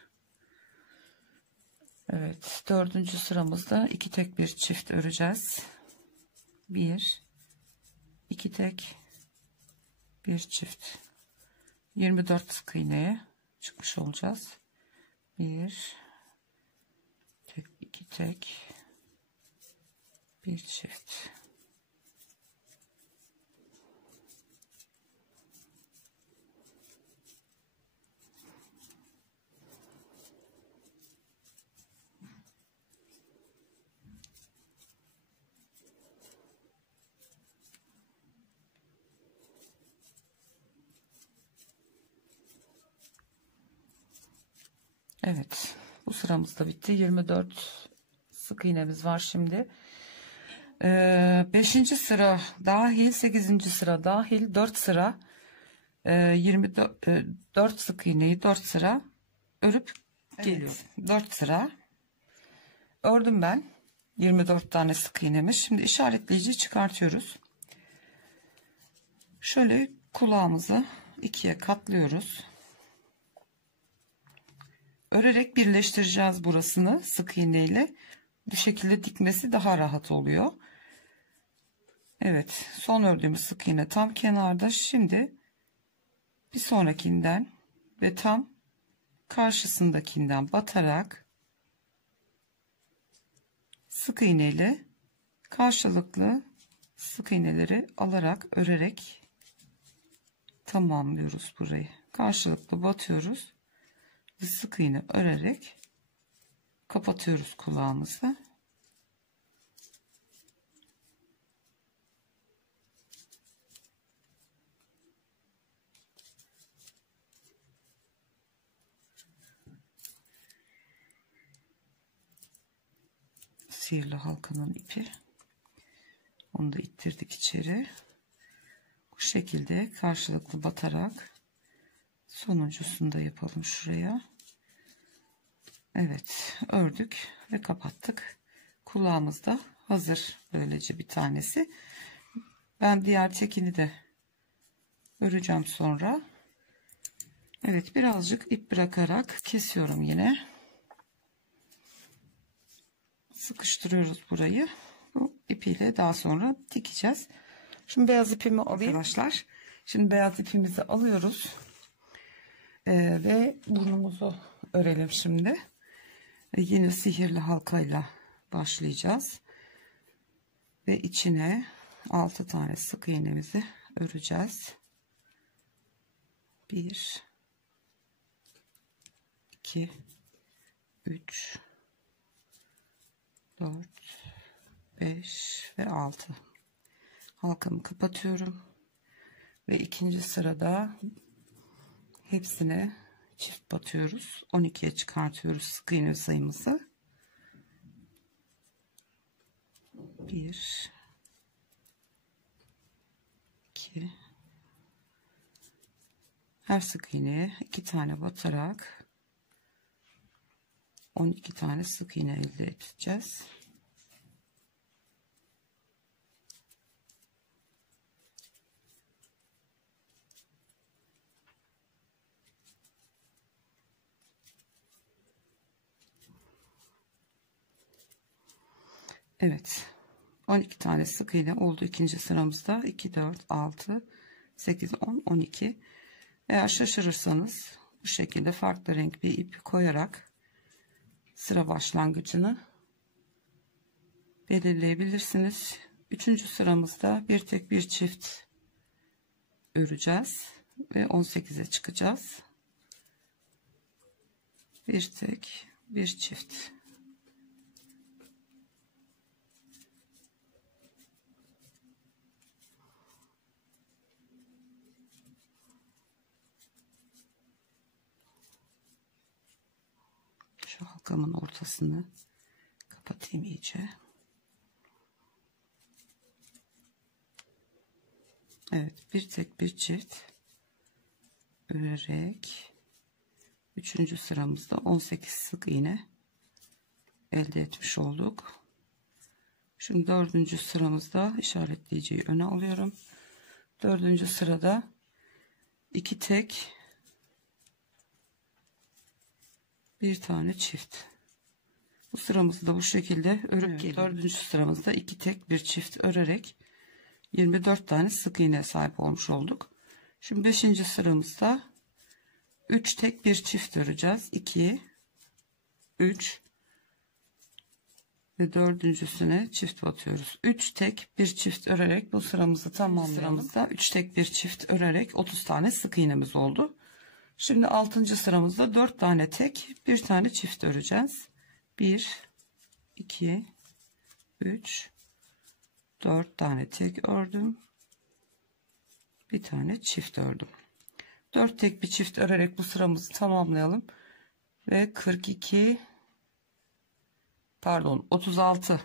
Evet, 4. sıramızda 2 tek bir çift öreceğiz. 1, 2 tek bir çift, 24 sık iğneye çıkmış olacağız. 1 tek, 2 tek bir çift. Evet, bu sıramız da bitti. 24 sık iğnemiz var şimdi. 5. sıra dahil, 8. sıra dahil 4 sıra 4 sık iğneyi 4 sıra örüp geliyorum. Evet. 4 sıra ördüm ben. 24 tane sık iğnemiz. Şimdi işaretleyici çıkartıyoruz. Şöyle kulağımızı ikiye katlıyoruz. Örerek birleştireceğiz burasını sık iğne ile. Bu şekilde dikmesi daha rahat oluyor. Evet, son ördüğümüz sık iğne tam kenarda. Şimdi bir sonrakinden ve tam karşısındakinden batarak sık iğne ile karşılıklı sık iğneleri alarak örerek tamamlıyoruz burayı. Karşılıklı batıyoruz ve sık iğne örerek kapatıyoruz kulağımızı. Sihirli halkanın ipi. Onu da ittirdik içeri. Bu şekilde karşılıklı batarak sonuncusunu da yapalım şuraya. Evet, ördük ve kapattık. Kulağımız da hazır. Böylece bir tanesi. Ben diğer tekini de öreceğim sonra. Evet, birazcık ip bırakarak kesiyorum yine. Sıkıştırıyoruz burayı. Bu ipiyle daha sonra dikeceğiz. Şimdi beyaz ipimi alayım arkadaşlar. Şimdi beyaz ipimizi alıyoruz. Ve burnumuzu örelim şimdi. Yine sihirli halkayla başlayacağız. Ve içine 6 tane sık iğnemizi öreceğiz. 1 2 3 4 5 ve 6. Halkamı kapatıyorum ve ikinci sırada hepsine çift batıyoruz. 12'ye çıkartıyoruz sık iğne sayımızı. 1 2, her sık iğneye 2 tane batarak 12 tane sık iğne elde edeceğiz. Evet, 12 tane sık iğne oldu ikinci sıramızda. 2 4 6 8 10 12. Eğer şaşırırsanız bu şekilde farklı renk bir ip koyarak sıra başlangıcını belirleyebilirsiniz. Üçüncü sıramızda bir tek bir çift öreceğiz ve 18'e çıkacağız. Bir tek bir çift. Şu halkamın ortasını kapatayım iyice. Evet, bir tek bir çift örerek üçüncü sıramızda 18 sık iğne elde etmiş olduk. Şimdi dördüncü sıramızda işaretleyiciyi öne alıyorum. Dördüncü sırada 2 tek bir tane çift. Bu sıramızı da bu şekilde örüp geliyorum. Dördüncü sıramızda 2 tek bir çift örerek 24 tane sık iğne sahip olmuş olduk. Şimdi 5. sıramızda 3 tek bir çift öreceğiz. 2 3 ve dördüncüsüne çift batıyoruz. 3 tek bir çift örerek bu sıramızı tamamlayalım. Sıramızda 3 tek bir çift örerek 30 tane sık iğnemiz oldu. Şimdi 6. sıramızda 4 tane tek bir tane çift öreceğiz. 1 2 3 4 tane tek ördüm. Bir tane çift ördüm. 4 tek bir çift örerek bu sıramızı tamamlayalım. Ve 36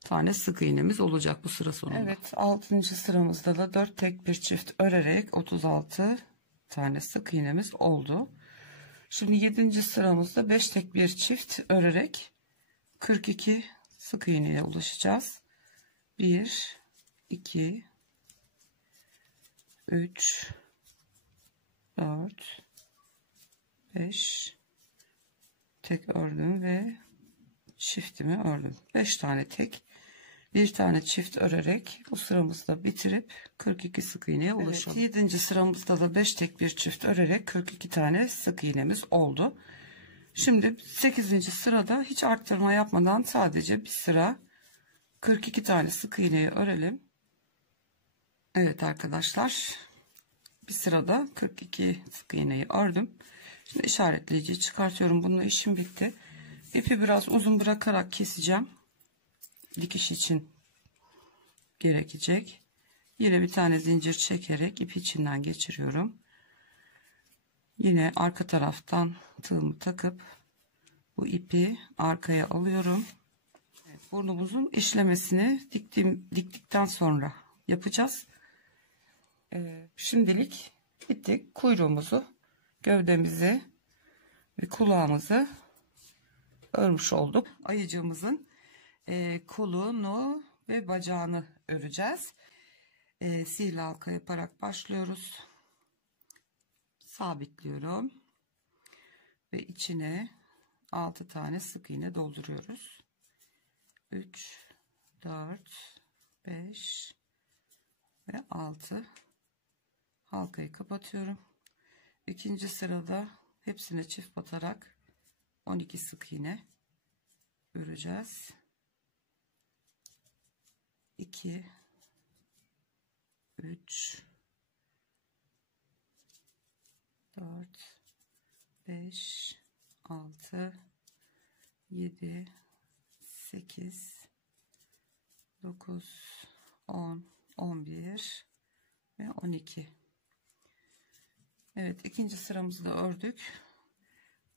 tane sık iğnemiz olacak bu sıra sonunda. Evet, 6. sıramızda da 4 tek bir çift örerek 36 tane sık iğnemiz oldu. Şimdi 7. sıramızda 5 tek bir çift örerek 42 sık iğneye ulaşacağız. 1 2 3 4 5 tek ördüm ve çiftimi ördüm. 5 tane tek bir tane çift örerek bu sıramızda bitirip 42 sık iğneye ulaşalım. Evet, 7. sıramızda da 5 tek bir çift örerek 42 tane sık iğnemiz oldu. Şimdi 8. sırada hiç arttırma yapmadan sadece bir sıra 42 tane sık iğneyi örelim. Evet arkadaşlar, Bir sırada 42 sık iğneyi ördüm. Şimdi işaretleyiciyi çıkartıyorum. Bununla işim bitti. İpi biraz uzun bırakarak keseceğim. Dikiş için gerekecek. Yine bir tane zincir çekerek ipi içinden geçiriyorum. Yine arka taraftan tığımı takıp bu ipi arkaya alıyorum. Evet, burnumuzun işlemesini diktikten sonra yapacağız. Şimdilik bittik. Kuyruğumuzu, gövdemizi ve kulağımızı örmüş olduk. Ayıcığımızın kolunu ve bacağını öreceğiz. Sihirli halka yaparak başlıyoruz. Sabitliyorum ve içine 6 tane sık iğne dolduruyoruz. 3 4 5 ve 6 halkayı kapatıyorum. İkinci sırada hepsine çift batarak 12 sık iğne öreceğiz. 2 3 4 5 6 7 8 9 10 11 ve 12. Evet, ikinci sıramızı da ördük.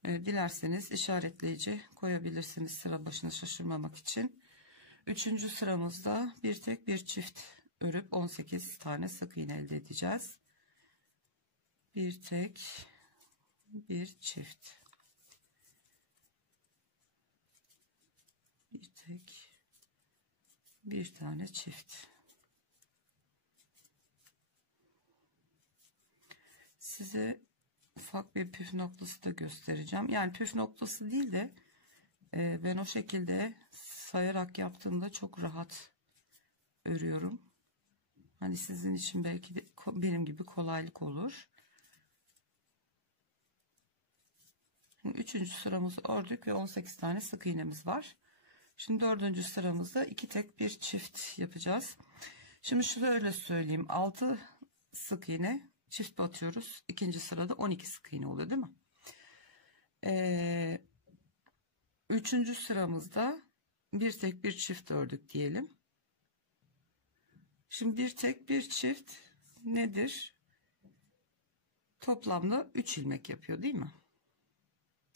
Dilerseniz işaretleyici koyabilirsiniz sıra başına şaşırmamak için. Üçüncü sıramızda bir tek bir çift örüp 18 tane sık iğne elde edeceğiz. Bir tek bir çift, bir tek bir tane çift. Size ufak bir püf noktası da göstereceğim. Yani püf noktası değil de ben o şekilde sayarak yaptığımda çok rahat örüyorum. Hani sizin için belki de benim gibi kolaylık olur. Şimdi üçüncü sıramızı ördük ve 18 tane sık iğnemiz var. Şimdi dördüncü sıramızda iki tek bir çift yapacağız. Şimdi şöyle söyleyeyim. 6 sık iğne çift batıyoruz. İkinci sırada 12 sık iğne oluyor değil mi? Üçüncü sıramızda bir tek bir çift ördük diyelim. Şimdi bir tek bir çift nedir? Toplamda 3 ilmek yapıyor değil mi?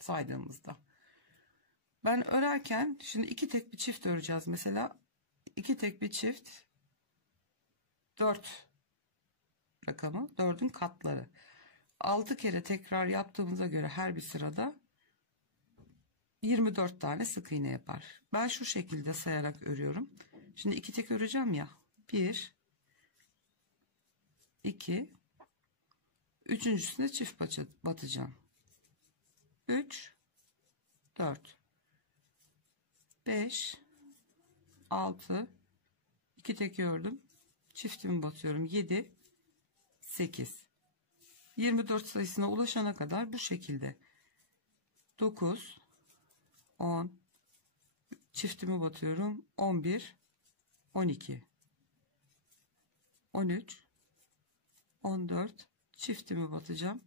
Saydığımızda. Ben örerken şimdi iki tek bir çift öreceğiz mesela. İki tek bir çift 4 rakamı, 4'ün katları. 6 kere tekrar yaptığımıza göre her bir sırada 24 tane sık iğne yapar. Ben şu şekilde sayarak örüyorum. Şimdi iki tek öreceğim ya. 1 2 üçüncüsüne çift batacağım. 3 4 5 6 2 tek ördüm. Çiftimi batıyorum. 7 8 24 sayısına ulaşana kadar bu şekilde 9 10 çiftimi batıyorum. 11 12 13 14 çiftimi batacağım.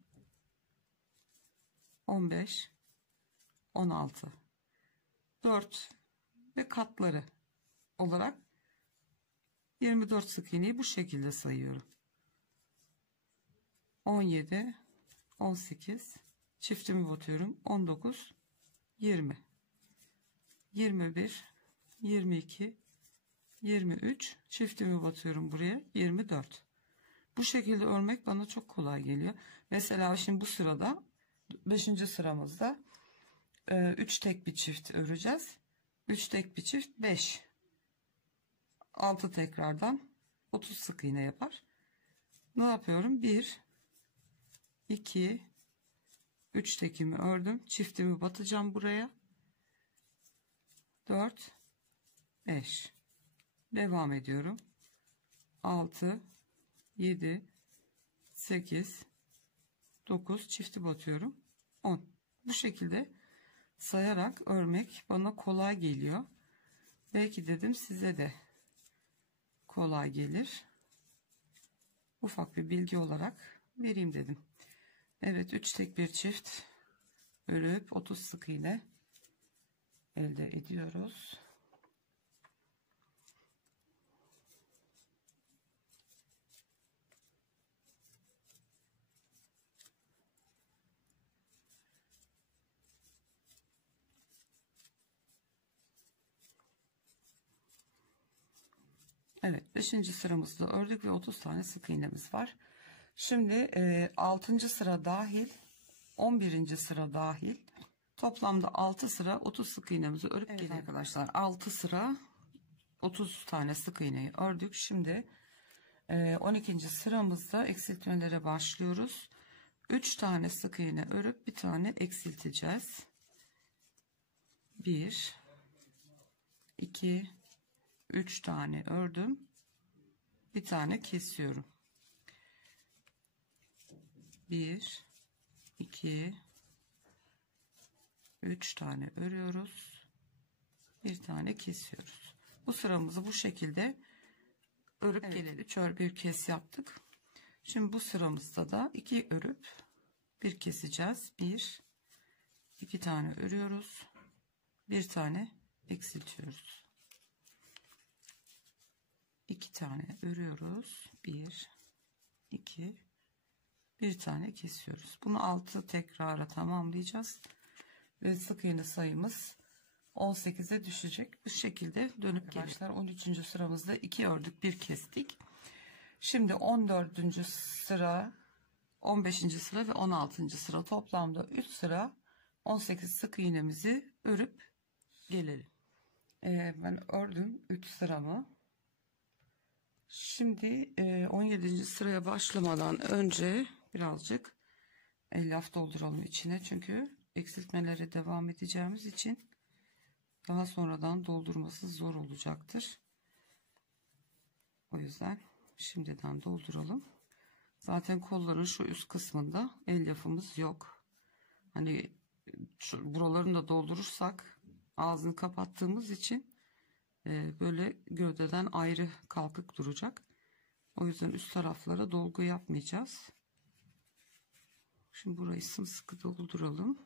15 16 4 ve katları olarak 24 sık iğneyi bu şekilde sayıyorum. 17 18 çiftimi batıyorum. 19 20 21 22 23 çiftimi batıyorum buraya. 24. Bu şekilde örmek bana çok kolay geliyor. Mesela şimdi bu sırada 5. sıramızda 3 tek bir çift öreceğiz. 3 tek bir çift 5. 6 tekrardan 30 sık iğne yapar. Ne yapıyorum? 1 2 3 tekimi ördüm. Çiftimi batacağım buraya. 4 5 devam ediyorum. 6 7 8 9 çifti batıyorum. 10. Bu şekilde sayarak örmek bana kolay geliyor. Belki dedim size de kolay gelir. Ufak bir bilgi olarak vereyim dedim. Evet, 3 tek bir çift örüp 30 sık iğne elde ediyoruz. Evet, 5. sıramızda ördük ve 30 tane sık iğnemiz var. Şimdi 6. sıra dahil, 11. sıra dahil toplamda 6 sıra 30 sık iğnemizi örüp gelelim. Arkadaşlar, 6 sıra 30 tane sık iğneyi ördük. Şimdi 12. sıramızda eksiltmelere başlıyoruz. 3 tane sık iğne örüp bir tane eksilteceğiz. 1 2 3 tane ördüm. Bir tane kesiyorum. 1 2 3 tane örüyoruz. Bir tane kesiyoruz. Bu sıramızı bu şekilde örüp gelelim. 3 ör bir kes yaptık. Şimdi bu sıramızda da 2 örüp bir keseceğiz. 1 2 tane örüyoruz. Bir tane eksiltiyoruz. 2 tane örüyoruz. 1 2 bir tane kesiyoruz. Bunu 6 tekrara tamamlayacağız ve sık iğne sayımız 18'e düşecek. Bu şekilde dönüp arkadaşlar 13. sıramızda 2 ördük, bir kestik. Şimdi 14. sıra, 15. sıra ve 16. sıra toplamda 3 sıra 18 sık iğnemizi örüp gelelim. Ben ördüm 3 sıramı. Şimdi 17. sıraya başlamadan önce birazcık elyaf dolduralım içine. Çünkü eksiltmelere devam edeceğimiz için daha sonradan doldurması zor olacaktır. O yüzden şimdiden dolduralım. Zaten kolların şu üst kısmında elyafımız yok. Hani buralarını da doldurursak ağzını kapattığımız için böyle gövdeden ayrı kalkık duracak. O yüzden üst taraflara dolgu yapmayacağız. Şimdi burayı sımsıkı dolduralım.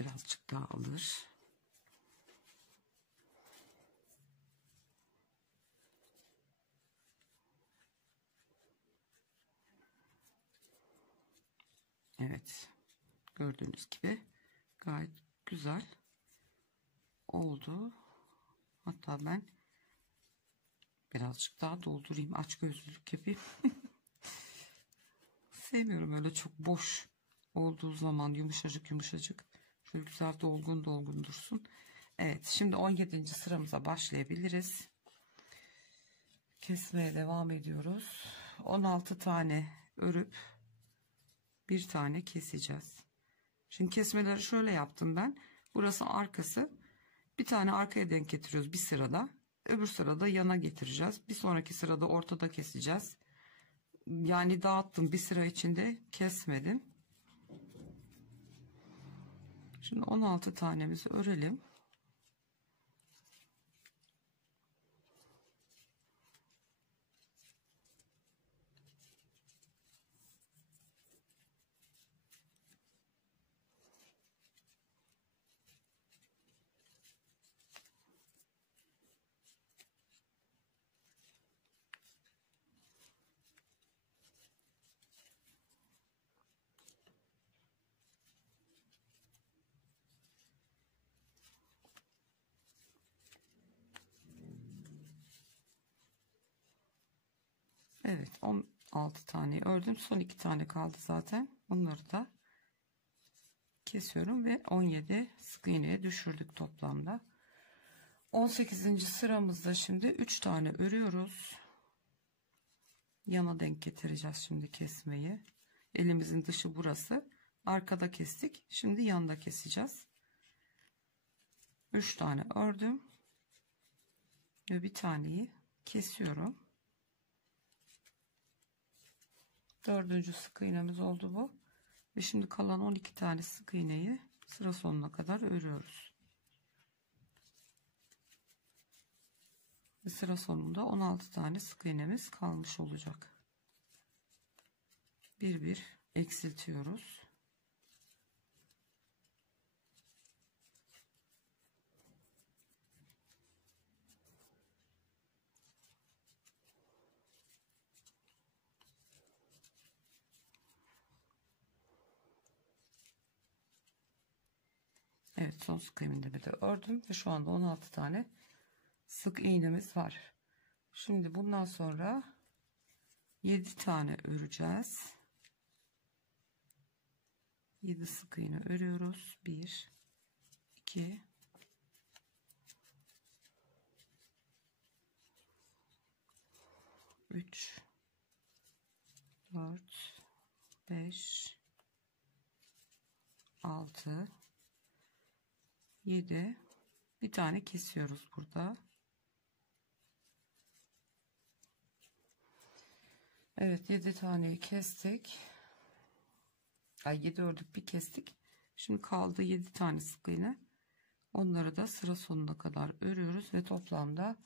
Birazcık daha alır. Evet. Gördüğünüz gibi gayet güzel oldu. Hatta ben birazcık daha doldurayım. Açgözlülük yapayım. Sevmiyorum öyle çok boş olduğu zaman, yumuşacık yumuşacık. Şöyle güzel dolgun dolgun dursun. Evet, şimdi 17. sıramıza başlayabiliriz. Kesmeye devam ediyoruz. 16 tane örüp bir tane keseceğiz. Şimdi kesmeleri şöyle yaptım ben. Burası arkası. Bir tane arkaya denk getiriyoruz bir sırada. Öbür sırada yana getireceğiz. Bir sonraki sırada ortada keseceğiz. Yani dağıttım, bir sıra içinde kesmedim. Şimdi 16 tanemizi örelim. Evet, 16 tane ördüm. Son 2 tane kaldı zaten. Onları da kesiyorum ve 17 sık iğneye düşürdük toplamda. 18. sıramızda şimdi 3 tane örüyoruz. Yana denk getireceğiz şimdi kesmeyi. Elimizin dışı burası. Arkada kestik. Şimdi yanda keseceğiz. 3 tane ördüm. Ve bir taneyi kesiyorum. 4. sık iğnemiz oldu bu. Ve şimdi kalan 12 tane sık iğneyi sıra sonuna kadar örüyoruz. Ve sıra sonunda 16 tane sık iğnemiz kalmış olacak. Bir bir eksiltiyoruz. Evet, son sık iğnemi de ördüm ve şu anda 16 tane sık iğnemiz var. Şimdi bundan sonra 7 tane öreceğiz. 7 sık iğne örüyoruz. 1 2 3 4 5 6 7 bir tane kesiyoruz burada. Evet, 7 taneyi kestik. Ay, 7 ördük, bir kestik. Şimdi kaldı 7 tane sık iğne. Onları da sıra sonuna kadar örüyoruz ve toplamda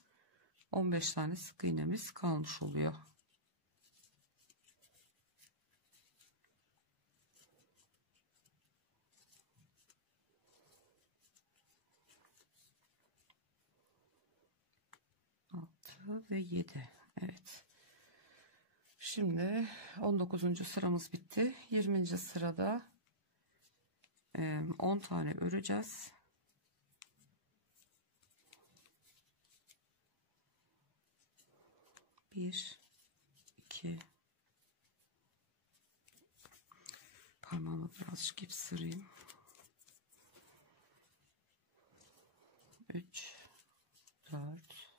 15 tane sık iğnemiz kalmış oluyor. Ve 7. Evet. Şimdi 19. sıramız bitti. 20. sırada 10 tane öreceğiz. 1 2 parmağımı birazcık ip sırayım. 3 4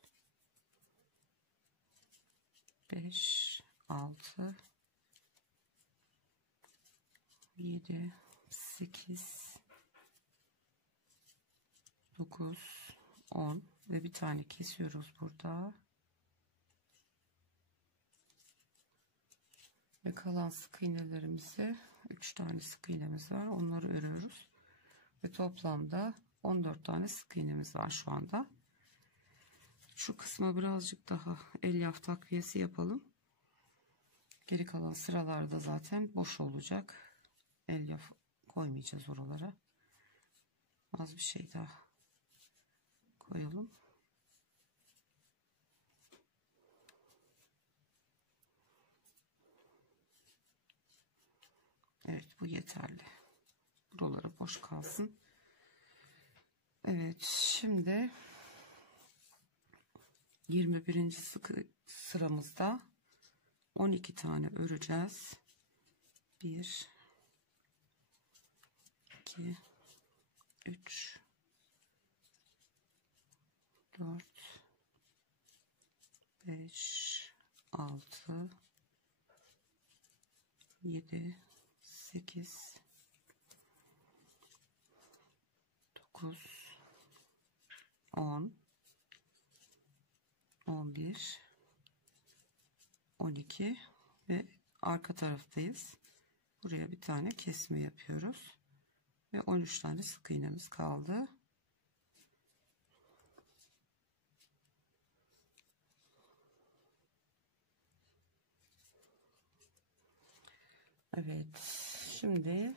5 6 7 8 9 10 ve bir tane kesiyoruz burada. Ve kalan sık iğnelerimizi 3 tane sık iğnemiz var. Onları örüyoruz. Ve toplamda 14 tane sık iğnemiz var şu anda. Şu kısma birazcık daha elyaf takviyesi yapalım. Geri kalan sıralarda zaten boş olacak. Elyaf koymayacağız oralara. Az bir şey daha koyalım. Evet, bu yeterli. Buraları boş kalsın. Evet, şimdi 21. sıramızda 12 tane öreceğiz. 1 2 3 4 5 6 7 8 9 10 11 12 ve arka taraftayız. Buraya bir tane kesme yapıyoruz ve 13 tane sık iğnemiz kaldı. Evet, şimdi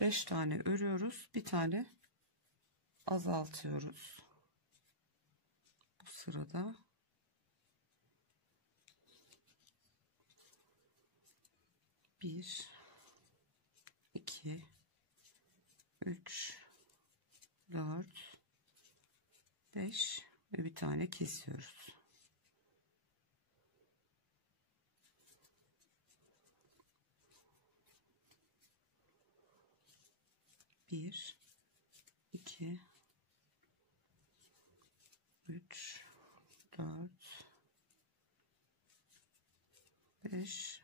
5 tane örüyoruz, bir tane azaltıyoruz bu sırada. 1 2 3 4 5 ve bir tane kesiyoruz. 1 2 3 4 5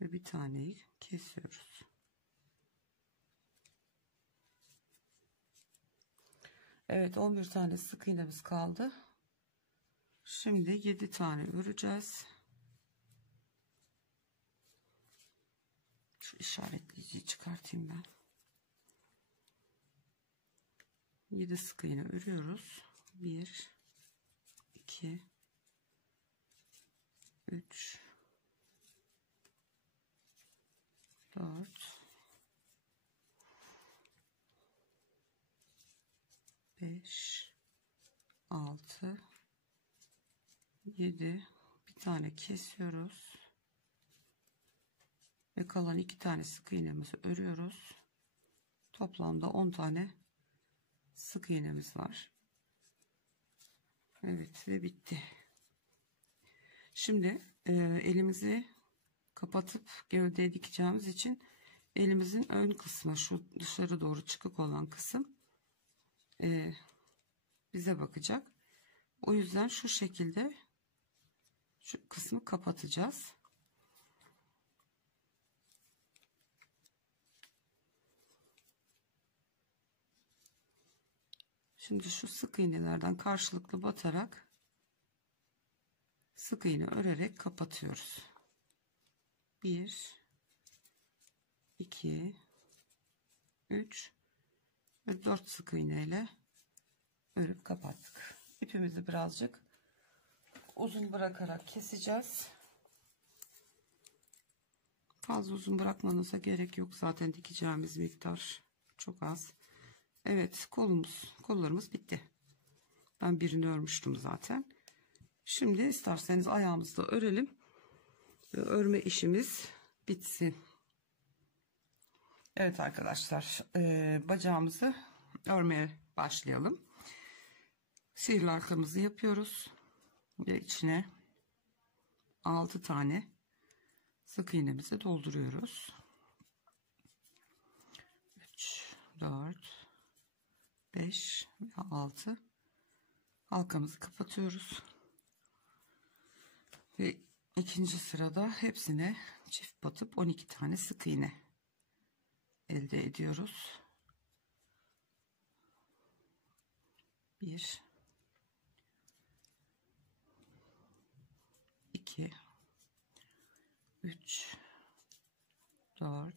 ve bir taneyi kesiyoruz. Evet, 11 tane sık iğnemiz kaldı. Şimdi 7 tane öreceğiz. Şu işaretleyiciyi çıkartayım ben. 7 sık iğne örüyoruz. 1 2 3 4 5 6 7 bir tane kesiyoruz ve kalan 2 tane sık iğnemizi örüyoruz. Toplamda 10 tane sık iğnemiz var. Evet ve bitti. Şimdi elimizi kapatıp gövdeye dikeceğimiz için elimizin ön kısmı, şu dışarı doğru çıkık olan kısım bize bakacak. O yüzden şu şekilde şu kısmı kapatacağız. Şimdi şu sık iğnelerden karşılıklı batarak sık iğne örerek kapatıyoruz. 1 2 3 ve 4 sık iğne ile örüp kapattık. İpimizi birazcık uzun bırakarak keseceğiz. Fazla uzun bırakmanıza gerek yok. Zaten dikeceğimiz miktar çok az. Evet, kollarımız bitti. Ben birini örmüştüm zaten. Şimdi isterseniz ayağımızı da örelim. Örme işimiz bitsin. Evet arkadaşlar, bacağımızı örmeye başlayalım. Sihirli arkamızı yapıyoruz ve içine 6 tane sık iğnemizi dolduruyoruz. 3 4 5 ve 6 halkamızı kapatıyoruz ve ikinci sırada hepsine çift batıp 12 tane sık iğne elde ediyoruz. 1 2 3 4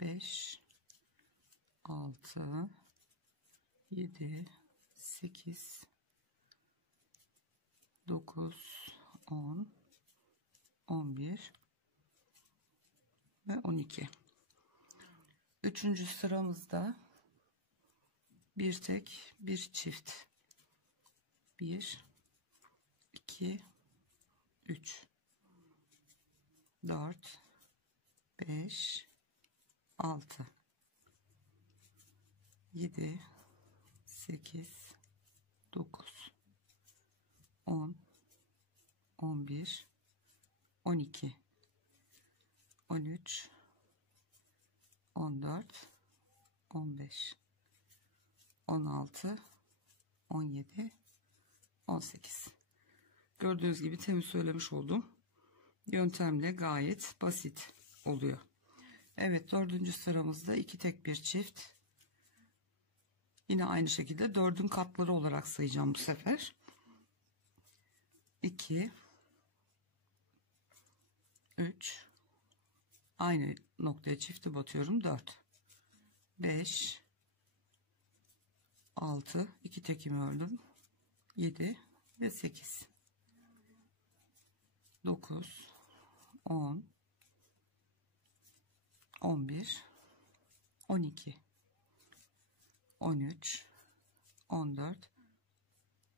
5 6 7 8 9 10 11 ve 12. Üçüncü sıramızda bir tek bir çift 1 2 3 4 5 6 7 8 9 10 11 12 13 14 15 16 17 18. Gördüğünüz gibi temiz söylemiş oldum. Yöntemle gayet basit oluyor. Evet, dördüncü sıramızda iki tek bir çift. Yine aynı şekilde 4'ün katları olarak sayacağım bu sefer. 2 3 aynı noktaya çifti batıyorum. 4 5 6 2 tekimi ördüm. 7 ve 8 9 10 11 12 13 14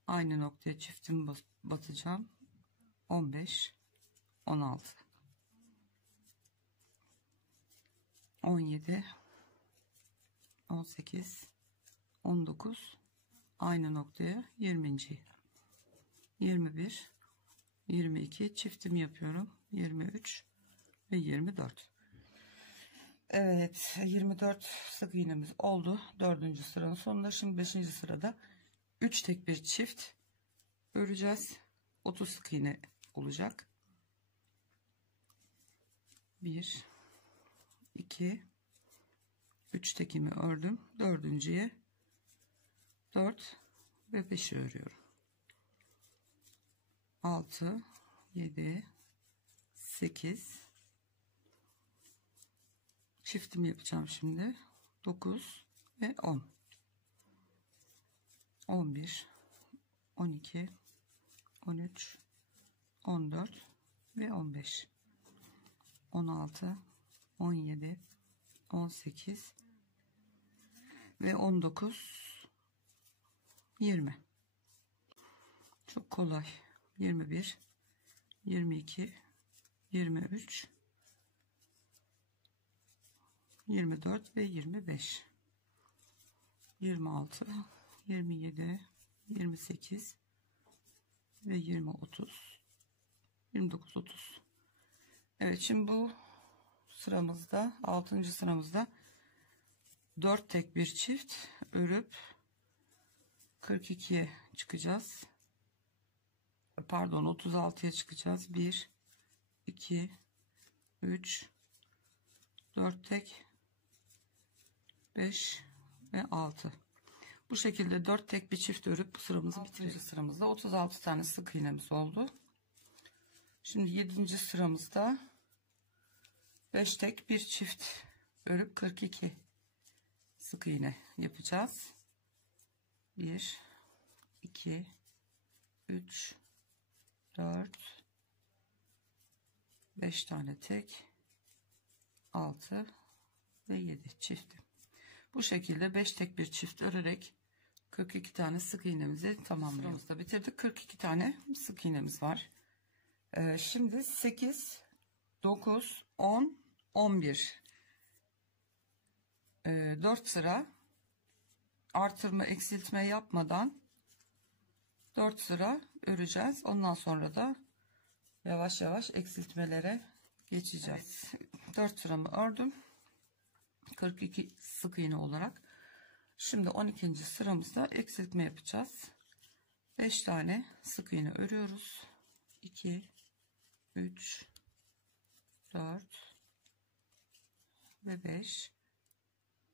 aynı noktaya çiftimi batacağım. 15 16 17 18 19 aynı noktaya 20. 21 22 çiftimi yapıyorum. 23 ve 24. Evet, 24 sık iğnemiz oldu 4. sıranın sonunda. Şimdi 5. sırada 3 tek bir çift öreceğiz. 30 sık iğne olacak. 1 2 3 tekimi ördüm. Dördüncüye 4 ve 5'i örüyorum. 6 7 8 çiftimi yapacağım şimdi. 9 ve 10 11 12 13 14 ve 15 16 17 18 ve 19 20. Çok kolay. 21 22 23 24 ve 25 26 27 28 ve 20 30 29 30. Evet, şimdi bu sıramızda 6. sıramızda 4 tek bir çift örüp 42'ye çıkacağız. Pardon, 36'ya çıkacağız. 1 2 3 4 tek 5 ve 6. Bu şekilde 4 tek bir çift örüp bu sıramızı bitireceğiz. Sıramızda 36 tane sık iğnemiz oldu. Şimdi 7. sıramızda 5 tek bir çift örüp 42 sık iğne yapacağız. 1 2 3 4 5 tane tek, 6 ve 7 çifti. Bu şekilde 5 tek bir çift örerek 42 tane sık iğnemizi tamamlıyoruz. Sıramızda bitirdik. 42 tane sık iğnemiz var. Şimdi 8 9 10 11 4 sıra artırma eksiltme yapmadan 4 sıra öreceğiz. Ondan sonra da yavaş yavaş eksiltmelere geçeceğiz. Evet, 4 sıramı ördüm. 42 sık iğne olarak. Şimdi 12. sıramızda eksiltme yapacağız. 5 tane sık iğne örüyoruz. 2 3 4 ve 5.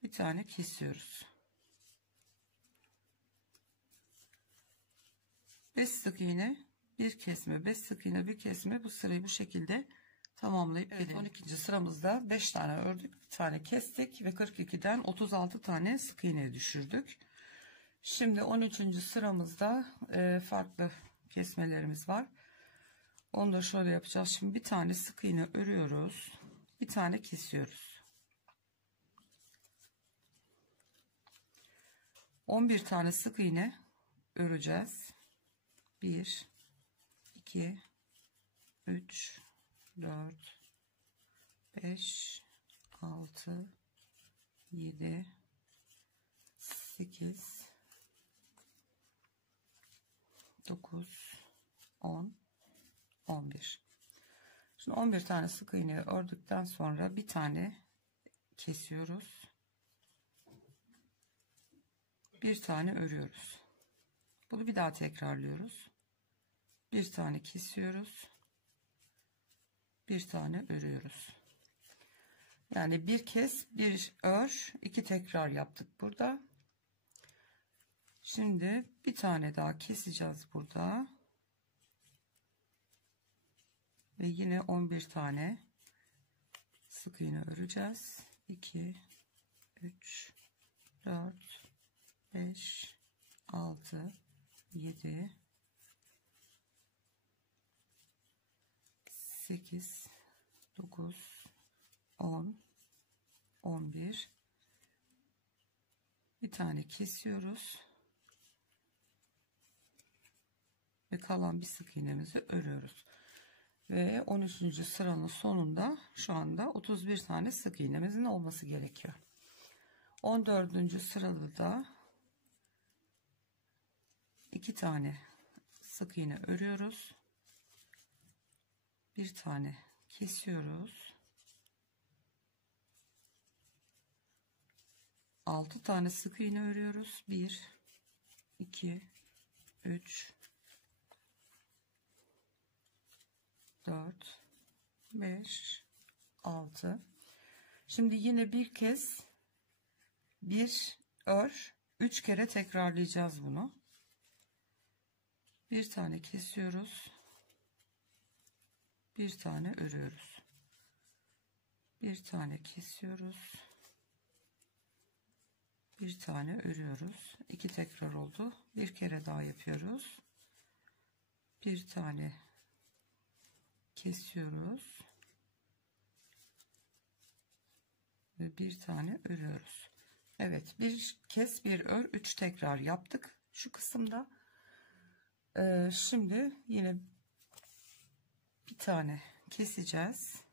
Bir tane kesiyoruz. 5 sık iğne, bir kesme, 5 sık iğne, bir kesme. Bu sırayı bu şekilde tamamlayıp evet, 12. sıramızda 5 tane ördük, bir tane kestik ve 42'den 36 tane sık iğne düşürdük. Şimdi 13. sıramızda farklı kesmelerimiz var. Onu da şöyle yapacağız. Şimdi bir tane sık iğne örüyoruz, bir tane kesiyoruz. 11 tane sık iğne öreceğiz. 1 2 3 4 5 6 7 8 9 10 11. Şimdi 11 tane sık iğne ördükten sonra bir tane kesiyoruz. Bir tane örüyoruz. Bunu bir daha tekrarlıyoruz. Bir tane kesiyoruz. Bir tane örüyoruz. Yani bir kes, bir ör, iki tekrar yaptık burada. Şimdi bir tane daha keseceğiz burada. Ve yine 11 tane sık iğne öreceğiz. 2 3 4 5 6 7 8 9 10 11. Bir tane kesiyoruz ve kalan bir sık iğnemizi örüyoruz ve 13. sıranın sonunda şu anda 31 tane sık iğnemizin olması gerekiyor. 14. sırada da 2 tane sık iğne örüyoruz, bir tane kesiyoruz 6 tane sık iğne örüyoruz. 1 2 3 4 5 6. Şimdi yine bir kez bir ör, 3 kere tekrarlayacağız bunu. Bir tane kesiyoruz, bir tane örüyoruz, bir tane kesiyoruz, bir tane örüyoruz. 2 tekrar oldu. Bir kere daha yapıyoruz. Bir tane kesiyoruz ve bir tane örüyoruz. Evet, bir kez bir ör, 3 tekrar yaptık şu kısımda. Şimdi yine bir tane keseceğiz.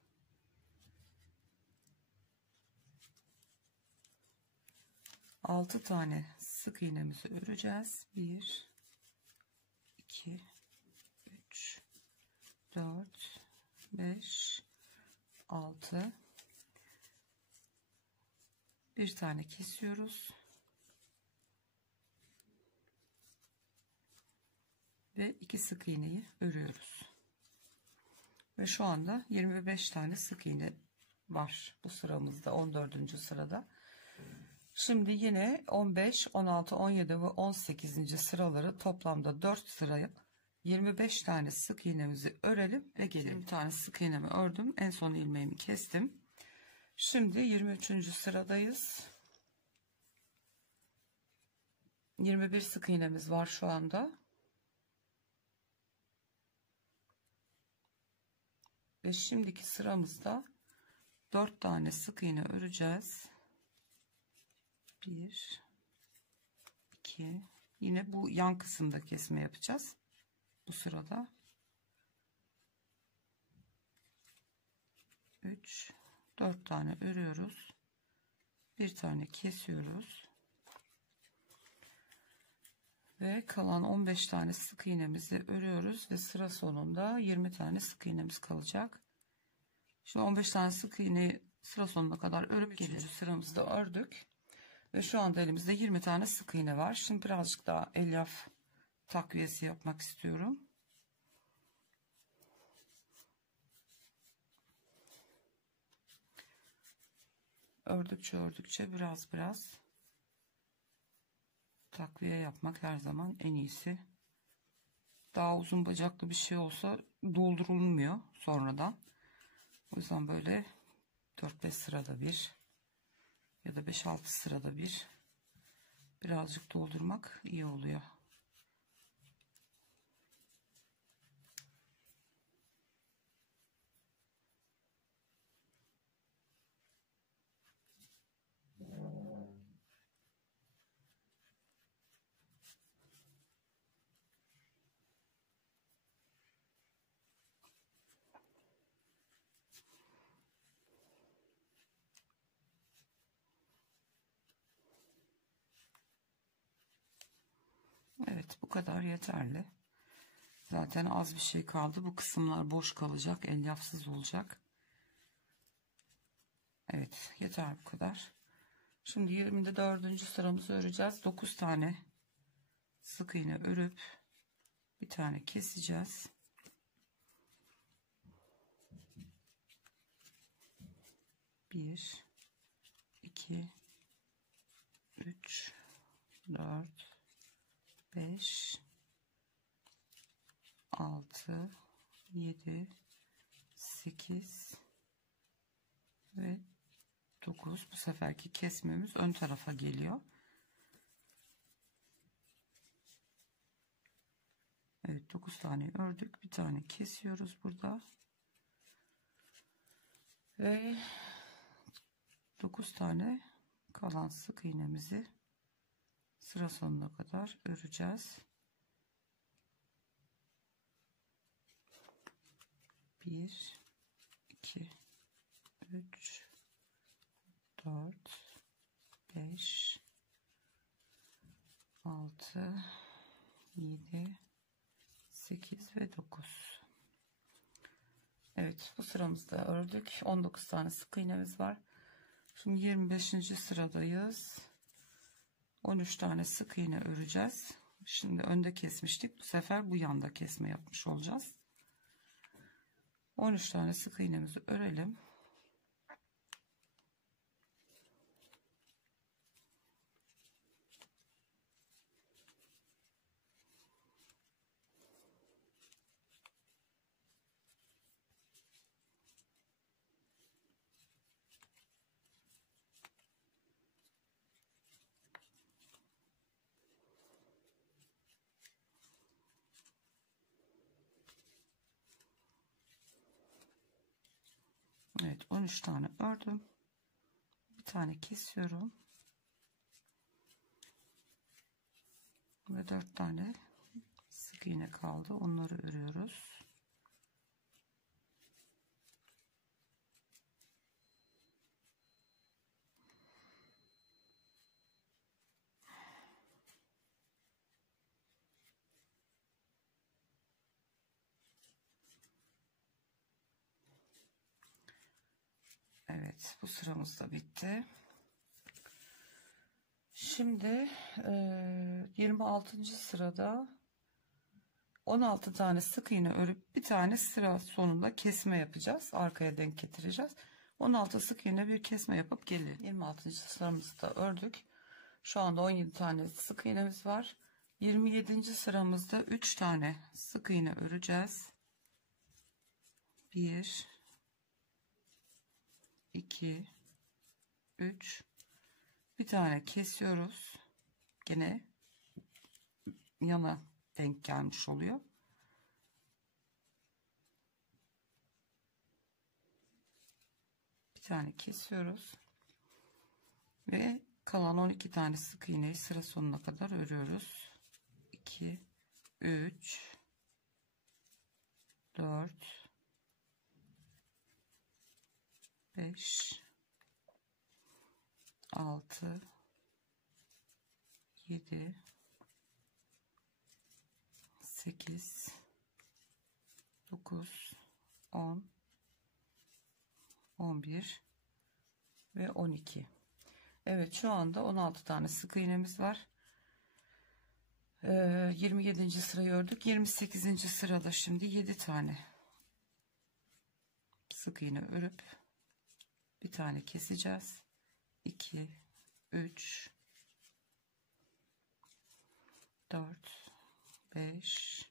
Altı tane sık iğnemizi öreceğiz. 1 2 3 4 5 6. Bir tane kesiyoruz ve 2 sık iğneyi örüyoruz. Ve şu anda 25 tane sık iğne var bu sıramızda, 14. sırada. Şimdi yine 15, 16, 17 ve 18. sıraları toplamda 4 sıraya 25 tane sık iğnemizi örelim ve gelelim. Bir tane sık iğnemi ördüm. En son ilmeğimi kestim. Şimdi 23. sıradayız. 21 sık iğnemiz var şu anda. Ve şimdiki sıramızda 4 tane sık iğne öreceğiz. 1 2. Yine bu yan kısımda kesme yapacağız bu sırada. 3 4 tane örüyoruz. Bir tane kesiyoruz. Ve kalan 15 tane sık iğnemizi örüyoruz ve sıra sonunda 20 tane sık iğnemiz kalacak. Şimdi 15 tane sık iğneyi sıra sonuna kadar örüp geliyoruz. Sıramızda ördük. Ve şu anda elimizde 20 tane sık iğne var. Şimdi birazcık daha elyaf takviyesi yapmak istiyorum. Ördükçe biraz takviye yapmak her zaman en iyisi. Daha uzun bacaklı bir şey olsa doldurulmuyor sonradan. O yüzden böyle 4-5 sırada bir ya da 5-6 sırada bir birazcık doldurmak iyi oluyor. Evet, bu kadar yeterli. Zaten az bir şey kaldı. Bu kısımlar boş kalacak, elyafsız olacak. Evet, yeter bu kadar. Şimdi 24. sıramızı öreceğiz. 9 tane sık iğne örüp bir tane keseceğiz. Bir, 2, 3, 4, 5, 6, 7, 8 ve 9. Bu seferki kesmemiz ön tarafa geliyor. Evet, 9 tane ördük. Bir tane kesiyoruz burada. Ve 9 tane kalan sık iğnemizi sıra sonuna kadar öreceğiz. 1 2 3 4 5 6 7 8 ve 9. Evet, bu sıramızda ördük. 19 tane sık iğnemiz var. Şimdi 25. sıradayız. 13 tane sık iğne öreceğiz. Şimdi önde kesmiştik. Bu sefer bu yanda kesme yapmış olacağız. 13 tane sık iğnemizi örelim. Evet, 13 tane ördüm. Bir tane kesiyorum. Ve 4 tane sık iğne kaldı. Onları örüyoruz. Evet, bu sıramız da bitti. Şimdi 26. sırada 16 tane sık iğne örüp bir tane sıra sonunda kesme yapacağız. Arkaya denk getireceğiz. 16 sık iğne bir kesme yapıp geliyor. 26. sıramızı da ördük. Şu anda 17 tane sık iğnemiz var. 27. sıramızda 3 tane sık iğne öreceğiz. 1 2 3 bir tane kesiyoruz. Gene yana denk gelmiş oluyor. Bir tane kesiyoruz ve kalan 12 tane sık iğneyi sıra sonuna kadar örüyoruz. 2 3 4 5 6 7 8 9 10 11 ve 12. Evet, şu anda 16 tane sık iğnemiz var. 27. sırayı ördük. 28. sırada şimdi 7 tane sık iğne örüp bir tane keseceğiz. 2 3 4 5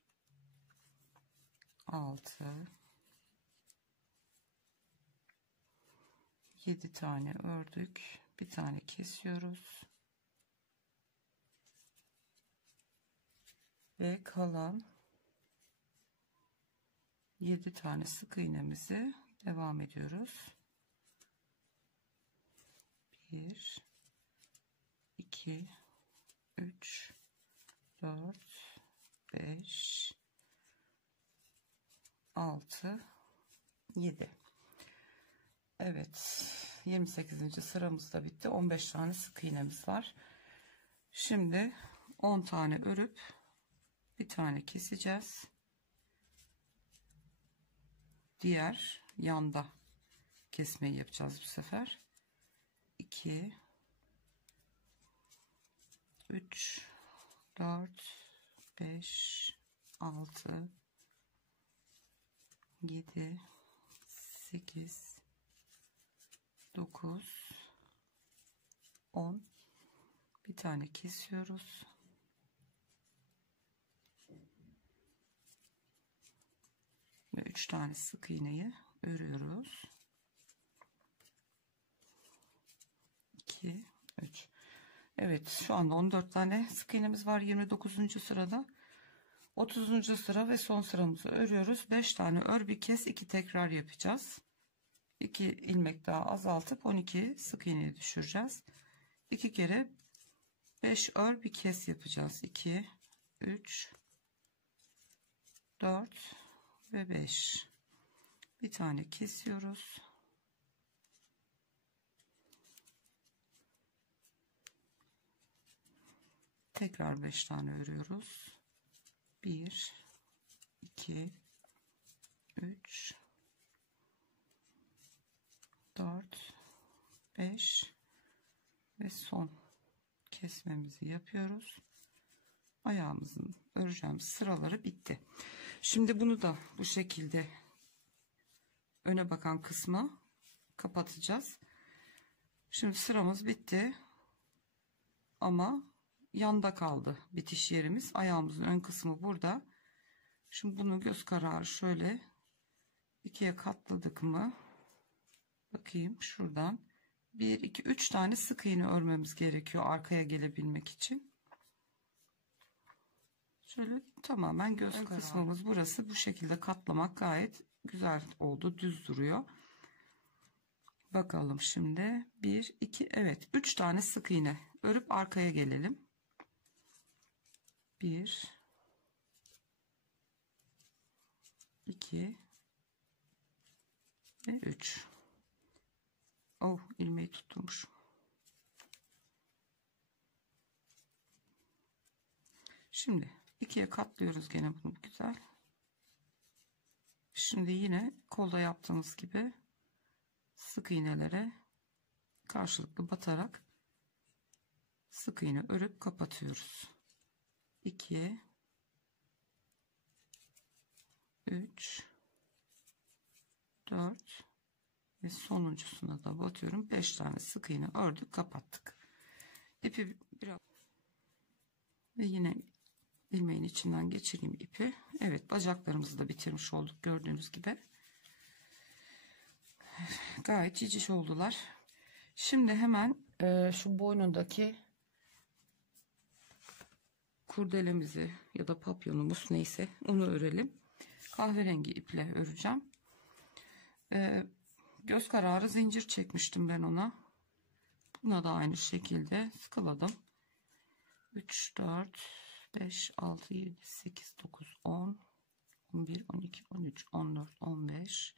6 7 tane ördük. Bir tane kesiyoruz. Ve kalan 7 tane sık iğnemizi devam ediyoruz. 1 2 3 4 5 6 7. Evet, 28. sıramız da bitti. 15 tane sık iğnemiz var. Şimdi 10 tane örüp bir tane keseceğiz. Diğer yanda kesmeyi yapacağız bu sefer. 2 3 4 5 6 7 8 9 10. Bir tane kesiyoruz. Ve 3 tane sık iğneyi örüyoruz. 2 3. Evet, şu anda 14 tane sık iğnemiz var. 29. sırada 30. sıra ve son sıramızı örüyoruz. 5 tane ör bir kes, 2 tekrar yapacağız. 2 ilmek daha azaltıp 12 sık iğneyi düşüreceğiz. 2 kere 5 ör bir kes yapacağız. 2 3 4 ve 5. Bir tane kesiyoruz. Tekrar 5 tane örüyoruz. 1 2 3 4 5 ve son kesmemizi yapıyoruz. Ayağımızın öreceğimiz sıraları bitti. Şimdi bunu da bu şekilde öne bakan kısmı kapatacağız. Şimdi sıramız bitti. Ama yanda kaldı bitiş yerimiz. Ayağımızın ön kısmı burada. Şimdi bunu göz kararı şöyle ikiye katladık mı? Bakayım şuradan. 1, 2, 3 tane sık iğne örmemiz gerekiyor arkaya gelebilmek için. Şöyle tamamen göz kararı kısmımız burası. Bu şekilde katlamak gayet güzel oldu. Düz duruyor. Bakalım şimdi. 1, 2, evet 3 tane sık iğne örüp arkaya gelelim. 1, 2 ve 3. Oh, ilmeği tutturmuşum. Şimdi ikiye katlıyoruz gene bunu güzel. Şimdi yine kolda yaptığımız gibi sık iğnelere karşılıklı batarak sık iğne örüp kapatıyoruz. 2, 3, 4 ve sonuncusuna da batıyorum. 5 tane sık iğne ördük, kapattık. İpi biraz ve yine ilmeğin içinden geçireyim ipi. Evet, bacaklarımızı da bitirmiş olduk gördüğünüz gibi. Gayet ciciş oldular. Şimdi hemen şu boynundaki kurdelemizi ya da papyonumuz neyse onu örelim. Kahverengi iple öreceğim. Göz kararı zincir çekmiştim ben ona. Buna da aynı şekilde sıkaladım. 3, 4, 5, 6, 7, 8, 9, 10, 11, 12, 13, 14, 15,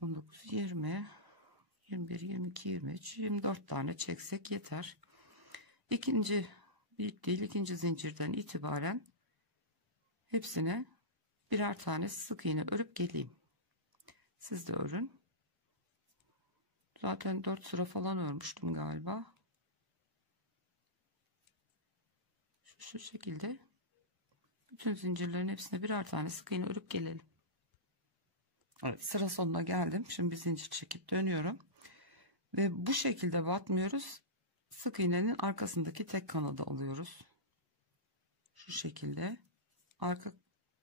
19, 20, 21, 22, 23, 24 tane çeksek yeter. İkinci bir değil, ikinci zincirden itibaren hepsine birer tane sık iğne örüp geleyim. Siz de örün. Zaten 4 sıra falan örmüştüm galiba. Şu şekilde bütün zincirlerin hepsine birer tane sık iğne örüp gelelim. Evet, sıra sonuna geldim. Şimdi bir zincir çekip dönüyorum. Ve bu şekilde batmıyoruz. Sık iğnenin arkasındaki tek kanadı alıyoruz. Şu şekilde arka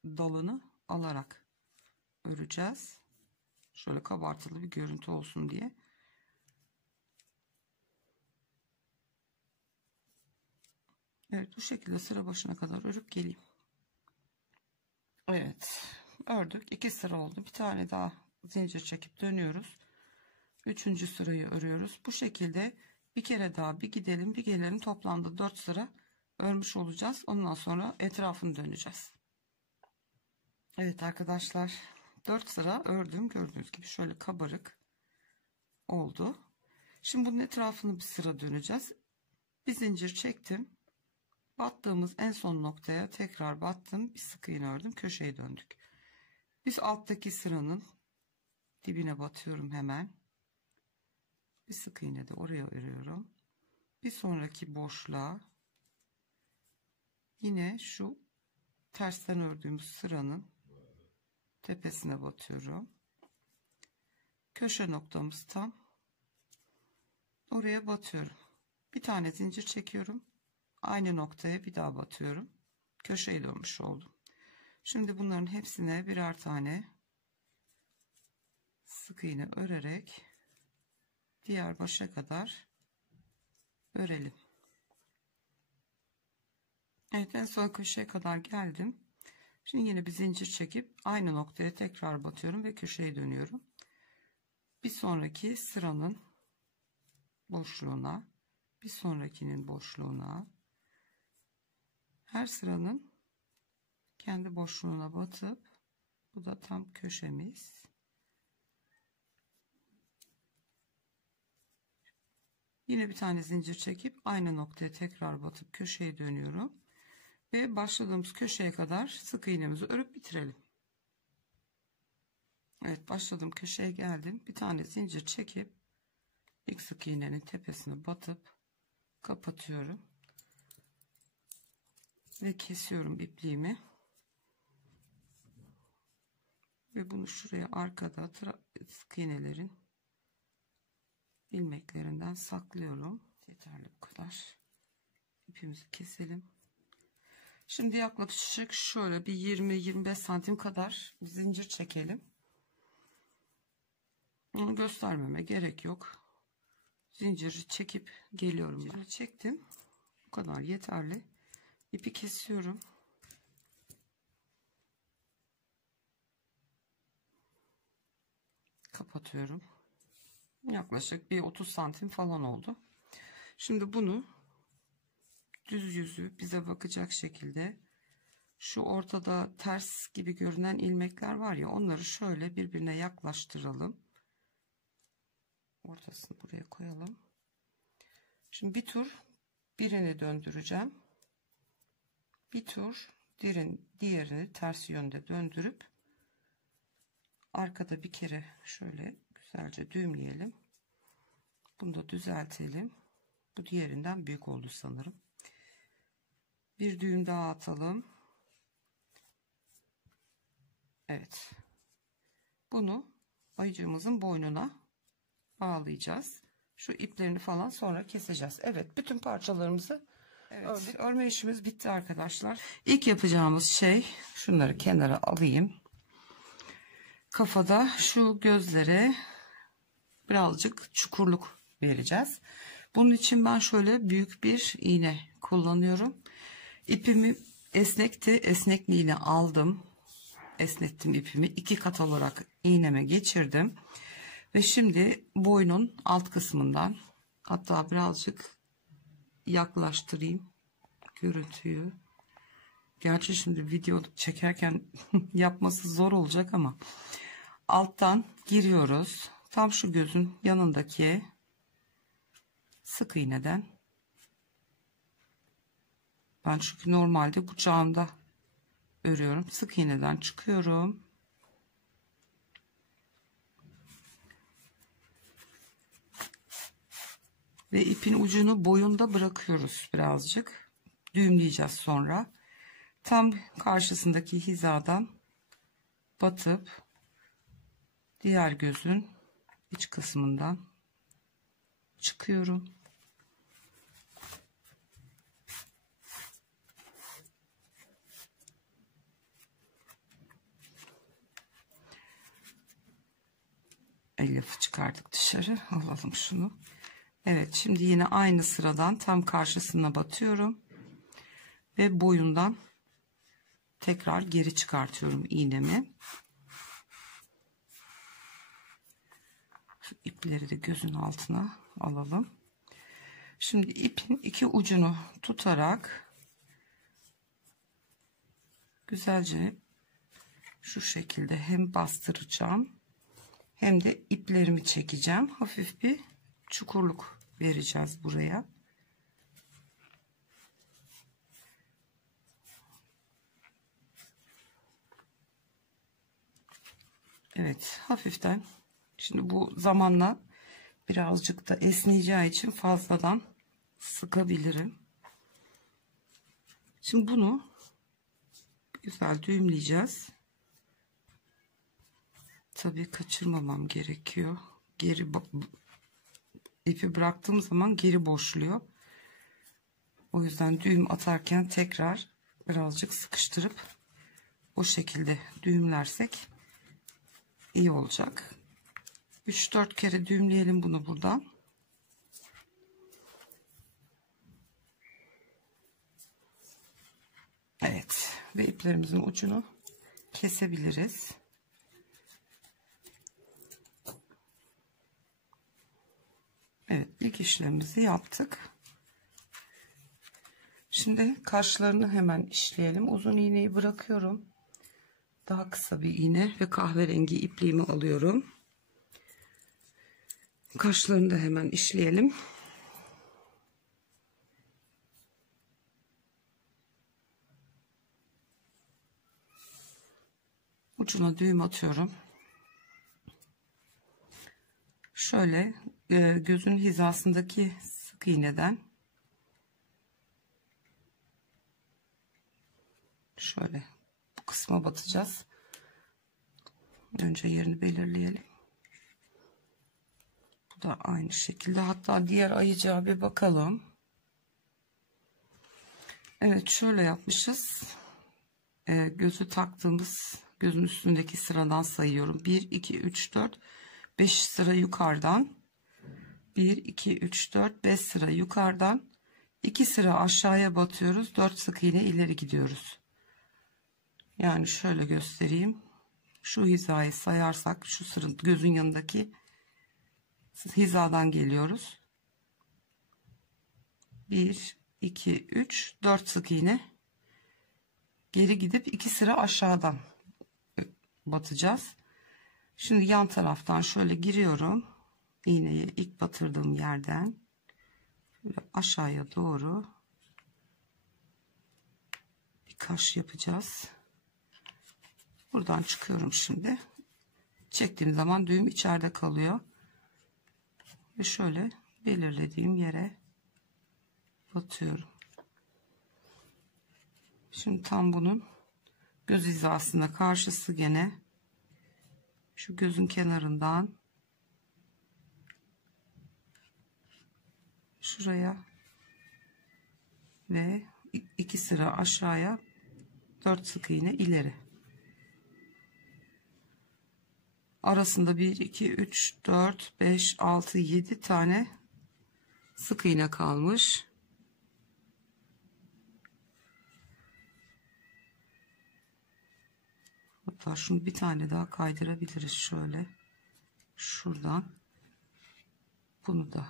dalını alarak öreceğiz. Şöyle kabartılı bir görüntü olsun diye. Evet, bu şekilde sıra başına kadar örüp geleyim. Evet, ördük. 2 sıra oldu. Bir tane daha zincir çekip dönüyoruz. 3. sırayı örüyoruz. Bu şekilde bir kere daha bir gidelim bir gelelim, toplamda 4 sıra örmüş olacağız. Ondan sonra etrafını döneceğiz. Evet arkadaşlar, 4 sıra ördüm. Gördüğünüz gibi şöyle kabarık oldu. Şimdi bunun etrafını bir sıra döneceğiz. Bir zincir çektim. Battığımız en son noktaya tekrar battım. Bir sık iğne ördüm. Köşeye döndük. Biz alttaki sıranın dibine batıyorum hemen. Bir sık iğne de oraya örüyorum. Bir sonraki boşluğa yine şu tersten ördüğümüz sıranın tepesine batıyorum. Köşe noktamız tam. Oraya batıyorum. Bir tane zincir çekiyorum. Aynı noktaya bir daha batıyorum. Köşeyi dönmüş oldum. Şimdi bunların hepsine birer tane sık iğne örerek diğer başa kadar örelim. Evet, en son köşeye kadar geldim. Şimdi yine bir zincir çekip aynı noktaya tekrar batıyorum ve köşeye dönüyorum. Bir sonraki sıranın boşluğuna, bir sonrakinin boşluğuna, her sıranın kendi boşluğuna batıp, bu da tam köşemiz. Yine bir tane zincir çekip aynı noktaya tekrar batıp köşeye dönüyorum ve başladığımız köşeye kadar sık iğnemizi örüp bitirelim. Evet, başladığım köşeye geldim. Bir tane zincir çekip ilk sık iğnenin tepesine batıp kapatıyorum ve kesiyorum ipliğimi ve bunu şuraya arkada sık iğnelerin ilmeklerinden saklıyorum. Yeterli bu kadar. İpimizi keselim. Şimdi yaklaşık şöyle bir 20-25 santim kadar zincir çekelim. Onu göstermeme gerek yok. Zinciri çekip geliyorum ben. Çektim. Bu kadar yeterli. İpi kesiyorum. Kapatıyorum. Yaklaşık bir 30 santim falan oldu. Şimdi bunu düz yüzü bize bakacak şekilde şu ortada ters gibi görünen ilmekler var ya, onları şöyle birbirine yaklaştıralım. Ortasını buraya koyalım. Şimdi bir tur birini döndüreceğim. Bir tur diğerini ters yönde döndürüp arkada bir kere şöyle güzelce düğümleyelim. Bunu da düzeltelim. Bu diğerinden büyük oldu sanırım. Bir düğüm daha atalım. Evet. Bunu ayıcığımızın boynuna bağlayacağız. Şu iplerini falan sonra keseceğiz. Evet, bütün parçalarımızı ördük. Örme işimiz bitti arkadaşlar. İlk yapacağımız şey, şunları kenara alayım. Kafada şu gözlere birazcık çukurluk vereceğiz. Bunun için ben şöyle büyük bir iğne kullanıyorum. İpimi esnekti. Esnekliğini aldım. Esnettim ipimi. 2 kat olarak iğneme geçirdim. Ve şimdi boynun alt kısmından, hatta birazcık yaklaştırayım görüntüyü. Gerçi şimdi video çekerken yapması zor olacak ama alttan giriyoruz. Tam şu gözün yanındaki sık iğneden. Ben çünkü normalde kucağımda örüyorum. Sık iğneden çıkıyorum. Ve ipin ucunu boyunda bırakıyoruz birazcık. Düğümleyeceğiz sonra. Tam karşısındaki hizadan batıp diğer gözün iç kısmından çıkıyorum. Elyafı çıkardık dışarı. Alalım şunu. Evet, şimdi yine aynı sıradan tam karşısına batıyorum ve boyundan tekrar geri çıkartıyorum iğnemi. Şu ipleri de gözün altına alalım. Şimdi ipin iki ucunu tutarak güzelce şu şekilde hem bastıracağım hem de iplerimi çekeceğim. Hafif bir çukurluk vereceğiz buraya. Evet, hafiften. Şimdi bu zamanla birazcık da esneyeceği için fazladan sıkabilirim. Şimdi bunu güzel düğümleyeceğiz. Tabii kaçırmamam gerekiyor. İpi bıraktığım zaman geri boşluyor. O yüzden düğüm atarken tekrar birazcık sıkıştırıp o şekilde düğümlersek iyi olacak. 3-4 kere düğümleyelim bunu buradan. Evet, ve iplerimizin ucunu kesebiliriz. Evet, ilk işlemimizi yaptık. Şimdi kaşlarını hemen işleyelim. Uzun iğneyi bırakıyorum. Daha kısa bir iğne ve kahverengi ipliğimi alıyorum. Kaşlarını da hemen işleyelim. Ucuna düğüm atıyorum. Şöyle gözün hizasındaki sık iğneden Şöyle bu kısma batacağız. Önce yerini belirleyelim. Bu da aynı şekilde. Hatta diğer ayacağa bir bakalım. Evet, şöyle yapmışız. Gözü taktığımız gözün üstündeki sıradan sayıyorum. 1, 2, 3, 4, 5 sıra yukarıdan. 1, 2, 3, 4, 5 sıra yukarıdan. 2 sıra aşağıya batıyoruz. 4 sık iğne ileri gidiyoruz. Yani şöyle göstereyim. Şu hizayı sayarsak şu sırın gözün yanındaki hizadan geliyoruz. 1, 2, 3, 4 sık iğne. Geri gidip 2 sıra aşağıdan batacağız. Şimdi yan taraftan şöyle giriyorum. İğneyi ilk batırdığım yerden şöyle aşağıya doğru bir kaş yapacağız. Buradan çıkıyorum şimdi. Çektiğim zaman düğüm içeride kalıyor. Ve şöyle belirlediğim yere batıyorum. Şimdi tam bunun göz hizasına karşısı gene şu gözün kenarından şuraya ve 2 sıra aşağıya 4 sık iğne ileri. Arasında 1, 2, 3, 4, 5, 6, 7 tane sık iğne kalmış. Hatta şunu bir tane daha kaydırabiliriz şöyle. Şuradan. Bunu da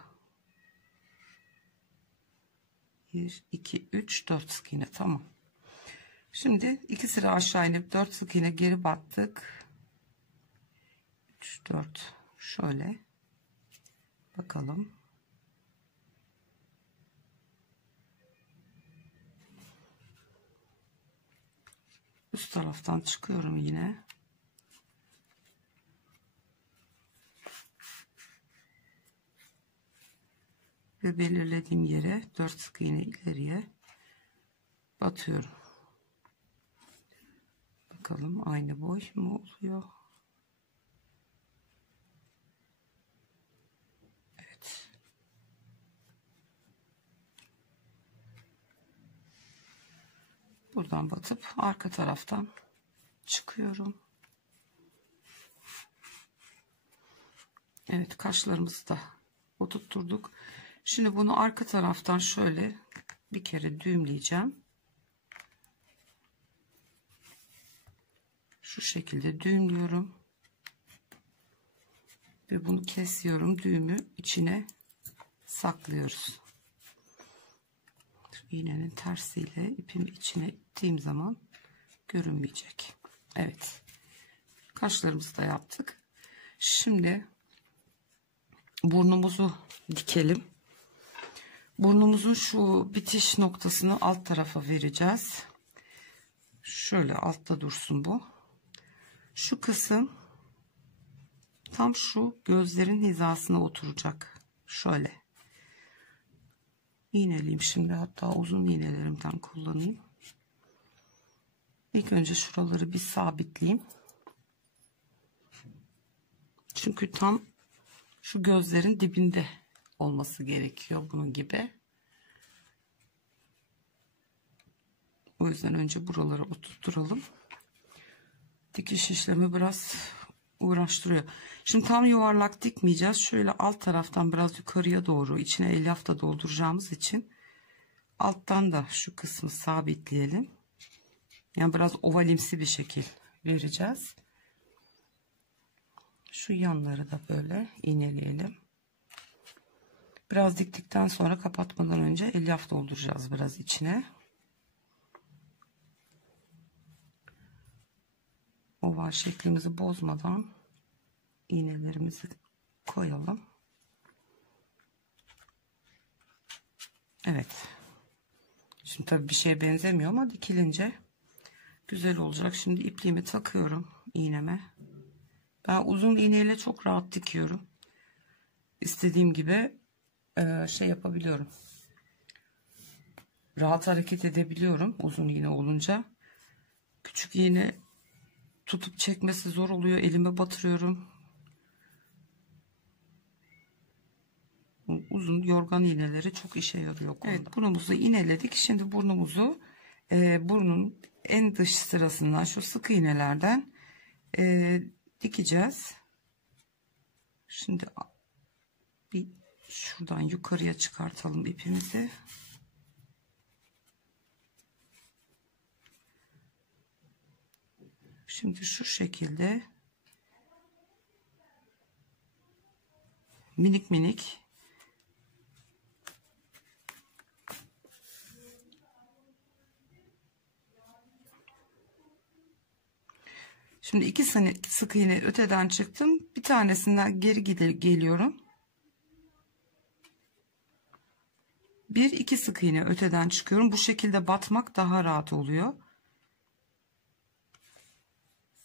1, 2, 3, 4 sık iğne. Tamam. Şimdi 2 sıra aşağı inip 4 sık iğne geri battık. 3, 4 şöyle. Bakalım. Üst taraftan çıkıyorum yine. Ve belirlediğim yere 4 sık iğne ileriye batıyorum. Bakalım aynı boy mu oluyor? Evet. Buradan batıp arka taraftan çıkıyorum. Evet, kaşlarımızı da oturtturduk. Şimdi bunu arka taraftan şöyle bir kere düğümleyeceğim. Şu şekilde düğümlüyorum. Ve bunu kesiyorum. Düğümü içine saklıyoruz. Şu iğnenin tersiyle ipimi içine ittiğim zaman görünmeyecek. Evet. Kaşlarımızı da yaptık. Şimdi burnumuzu dikelim. Burnumuzun şu bitiş noktasını alt tarafa vereceğiz. Şöyle altta dursun bu. Şu kısım tam şu gözlerin hizasına oturacak. Şöyle. İğneleyeyim şimdi. Hatta uzun iğnelerimden kullanayım. İlk önce şuraları bir sabitleyeyim. Çünkü tam şu gözlerin dibinde olması gerekiyor bunun gibi. O yüzden önce buraları oturtturalım. Dikiş işlemi biraz uğraştırıyor. Şimdi tam yuvarlak dikmeyeceğiz. Şöyle alt taraftan biraz yukarıya doğru içine elyaf da dolduracağımız için alttan da şu kısmı sabitleyelim. Yani biraz ovalimsi bir şekil vereceğiz. Şu yanları da böyle iğneleyelim. Biraz diktikten sonra kapatmadan önce elyaf dolduracağız biraz içine. Oval şeklimizi bozmadan iğnelerimizi koyalım. Evet. Şimdi tabii bir şeye benzemiyor ama dikilince güzel olacak. Şimdi ipliğimi takıyorum iğneme. Ben uzun iğneyle çok rahat dikiyorum. İstediğim gibi şey yapabiliyorum. Rahat hareket edebiliyorum uzun iğne olunca. Küçük iğne tutup çekmesi zor oluyor. Elime batırıyorum. Uzun yorgan iğneleri çok işe yarıyor. Evet, burnumuzu iğneledik. Şimdi burnumuzu burnun en dış sırasından, şu sık iğnelerden dikeceğiz. Şimdi bir şuradan yukarıya çıkartalım ipimizi. Şimdi şu şekilde minik minik şimdi iki sık iğne öteden çıktım. Bir tanesinden geri geliyorum. Bir iki sık iğne öteden çıkıyorum. Bu şekilde batmak daha rahat oluyor.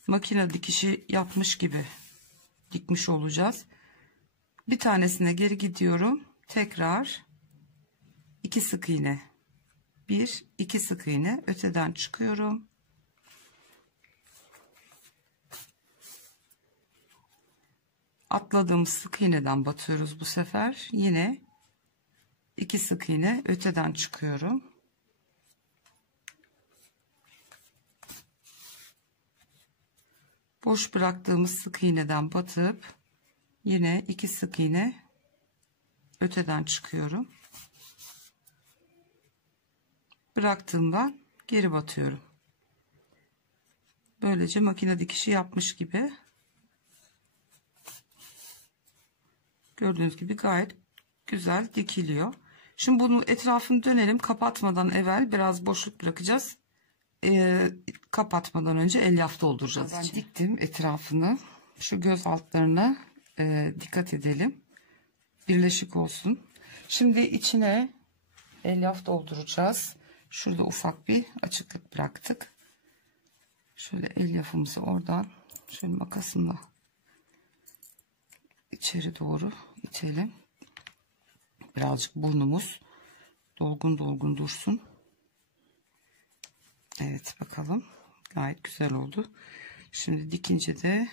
Makine dikişi yapmış gibi dikmiş olacağız. Bir tanesine geri gidiyorum. Tekrar iki sık iğne. Bir iki sık iğne öteden çıkıyorum. Atladığım sık iğneden batıyoruz bu sefer. Yine iki sık iğne öteden çıkıyorum. Boş bıraktığımız sık iğneden batıp yine iki sık iğne öteden çıkıyorum. Bıraktığımdan geri batıyorum. Böylece makine dikişi yapmış gibi. Gördüğünüz gibi gayet güzel dikiliyor. Şimdi bunu etrafını dönelim. Kapatmadan evvel biraz boşluk bırakacağız. Kapatmadan önce elyaf dolduracağız. Ben diktim etrafını. Şu göz altlarına dikkat edelim. Birleşik olsun. Şimdi içine elyaf dolduracağız. Şurada ufak bir açıklık bıraktık. Şöyle elyafımızı oradan şöyle makasımla içeri doğru itelim. Birazcık burnumuz dolgun dolgun dursun. Evet, bakalım. Gayet güzel oldu. Şimdi dikince de,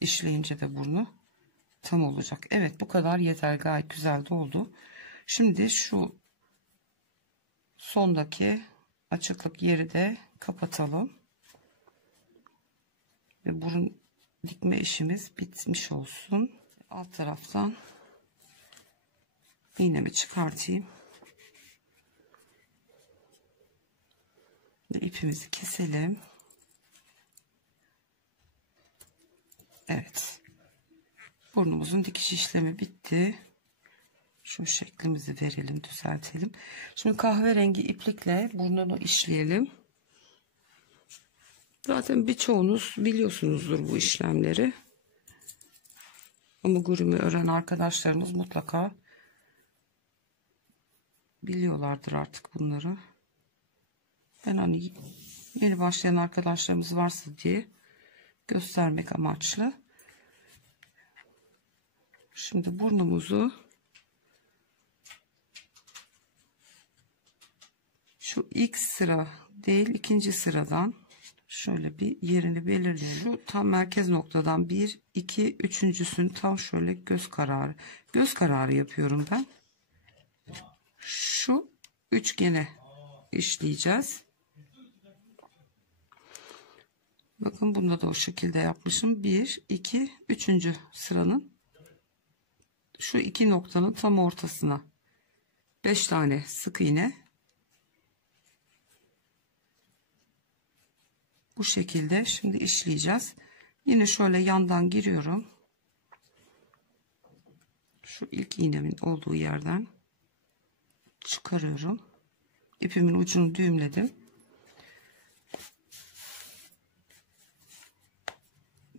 işleyince de burnu tam olacak. Evet, bu kadar yeter. Gayet güzel de oldu. Şimdi şu sondaki açıklık yeri de kapatalım. Ve burun dikme işimiz bitmiş olsun. Alt taraftan iğnemi çıkartayım. Ve ipimizi keselim. Evet. Burnumuzun dikiş işlemi bitti. Şu şeklimizi verelim, düzeltelim. Şimdi kahverengi iplikle burnunu işleyelim. Zaten birçoğunuz biliyorsunuzdur bu işlemleri. Amigurumi öğrenen arkadaşlarımız mutlaka biliyorlardır artık bunları. Ben hani yeni başlayan arkadaşlarımız varsa diye göstermek amaçlı. Şimdi burnumuzu şu ilk sıra değil, ikinci sıradan şöyle bir yerini belirleyelim. Şu tam merkez noktadan 1, 2, üçüncüsünü tam şöyle göz kararı yapıyorum ben. Şu üçgene işleyeceğiz. Bakın bunda da o şekilde yapmışım. 1, 2, üçüncü sıranın şu iki noktanın tam ortasına 5 tane sık iğne. Bu şekilde şimdi işleyeceğiz. Yine şöyle yandan giriyorum. Şu ilk iğnemin olduğu yerden çıkarıyorum. İpimin ucunu düğümledim.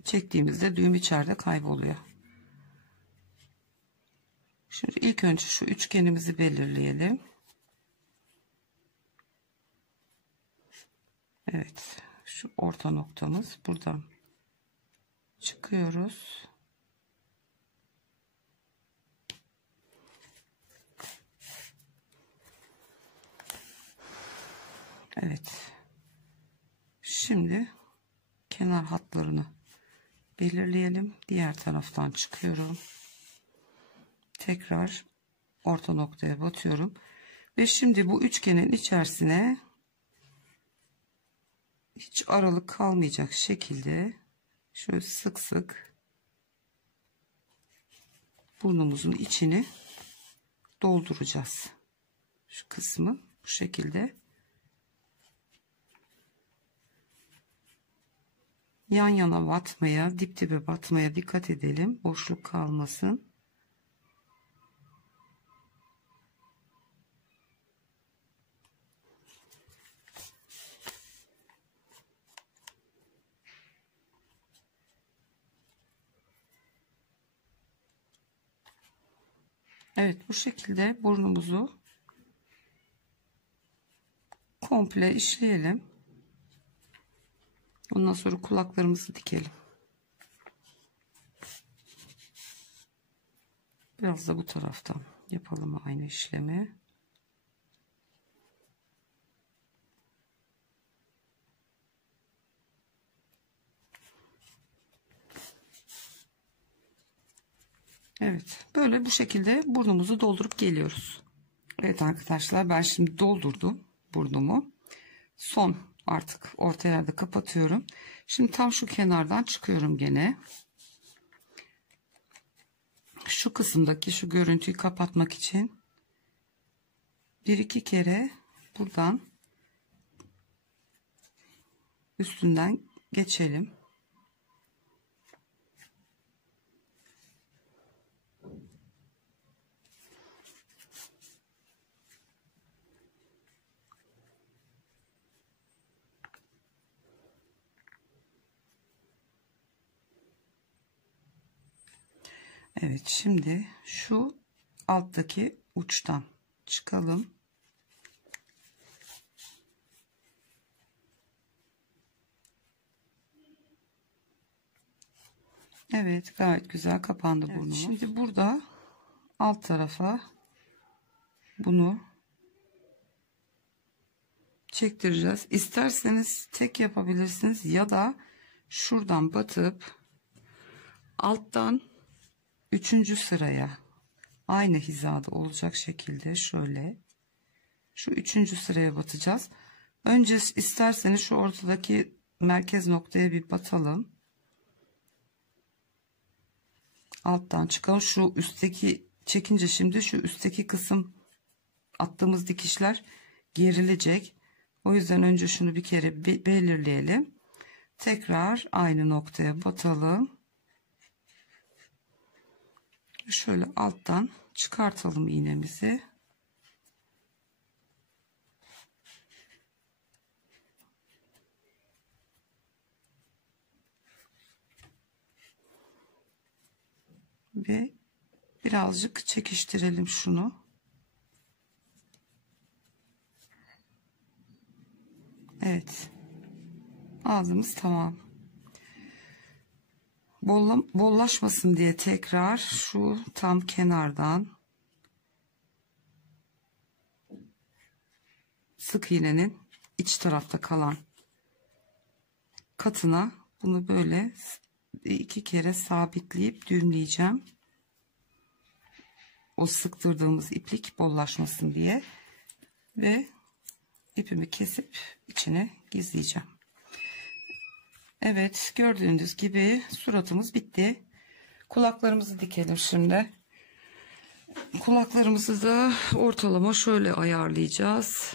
Çektiğimizde düğüm içeride kayboluyor. Şimdi ilk önce şu üçgenimizi belirleyelim. Evet, şu orta noktamız, buradan çıkıyoruz. Evet. Şimdi kenar hatlarını belirleyelim. Diğer taraftan çıkıyorum. Tekrar orta noktaya batıyorum. Ve şimdi bu üçgenin içerisine hiç aralık kalmayacak şekilde şöyle sık sık burnumuzun içini dolduracağız. Şu kısmı bu şekilde. Yan yana batmaya, dip dibe batmaya dikkat edelim. Boşluk kalmasın. Evet, bu şekilde burnumuzu komple işleyelim. Ondan sonra kulaklarımızı dikelim. Biraz da bu taraftan yapalım aynı işlemi. Evet, böyle bu şekilde burnumuzu doldurup geliyoruz. Evet arkadaşlar, ben şimdi doldurdum burnumu. Son artık orta yerde kapatıyorum. Şimdi tam şu kenardan çıkıyorum gene. Şu kısımdaki şu görüntüyü kapatmak için bir iki kere buradan üstünden geçelim. Evet, şimdi şu alttaki uçtan çıkalım. Evet, gayet güzel kapandı burnumuz. Şimdi burada alt tarafa bunu çektireceğiz. İsterseniz tek yapabilirsiniz ya da şuradan batıp alttan 3. sıraya aynı hizada olacak şekilde şöyle şu 3. sıraya batacağız. Önce isterseniz şu ortadaki merkez noktaya bir batalım. Alttan çıkalım. Şu üstteki çekince şimdi şu üstteki kısım attığımız dikişler gerilecek. O yüzden önce şunu bir kere belirleyelim. Tekrar aynı noktaya batalım. Şöyle alttan çıkartalım iğnemizi. Ve birazcık çekiştirelim şunu. Evet. Ağzımız tamam. Bollaşmasın diye tekrar şu tam kenardan sık iğnenin iç tarafta kalan katına bunu böyle 2 kere sabitleyip düğümleyeceğim. O sıktırdığımız iplik bollaşmasın diye ve ipimi kesip içine gizleyeceğim. Evet, gördüğünüz gibi suratımız bitti. Kulaklarımızı dikelim şimdi. Kulaklarımızı da ortalama şöyle ayarlayacağız.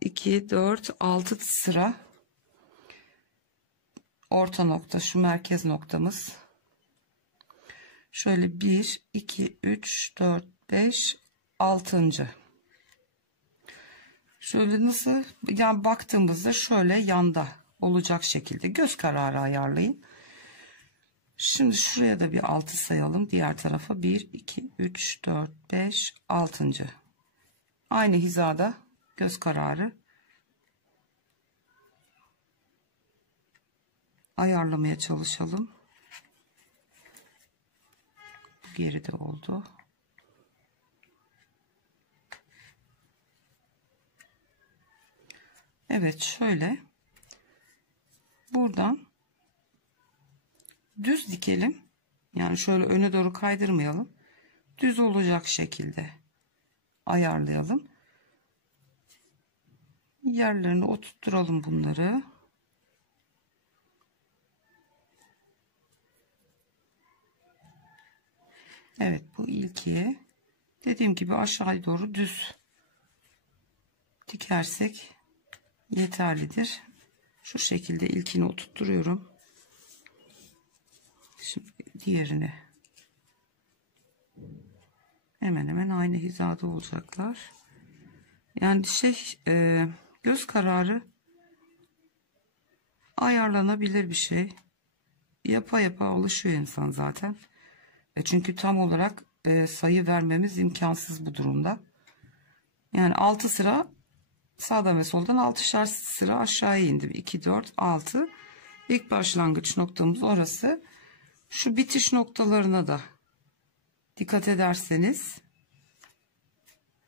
2, 4, 6 sıra orta nokta, şu merkez noktamız. Şöyle 1, 2, 3, 4, 5, 6. Şöyle nasıl, yani baktığımızda şöyle yanda olacak şekilde göz kararı ayarlayın. Şimdi şuraya da bir 6 sayalım. Diğer tarafa 1, 2, 3, 4, 5, 6. Aynı hizada göz kararı ayarlamaya çalışalım. Geride oldu. Evet, şöyle buradan düz dikelim. Yani şöyle öne doğru kaydırmayalım. Düz olacak şekilde ayarlayalım. Yerlerine oturtturalım bunları. Evet, bu ilki. Dediğim gibi aşağıya doğru düz dikersek yeterlidir. Şu şekilde ilkini oturtturuyorum. Şimdi diğerini. Hemen hemen aynı hizada olacaklar. Yani göz kararı ayarlanabilir bir şey. Yapa yapa alışıyor insan zaten. Çünkü tam olarak sayı vermemiz imkansız bu durumda. Yani 6 sıra sağdan ve soldan 6'şar sıra aşağıya indim. 2, 4, 6. İlk başlangıç noktamız orası. Şu bitiş noktalarına da dikkat ederseniz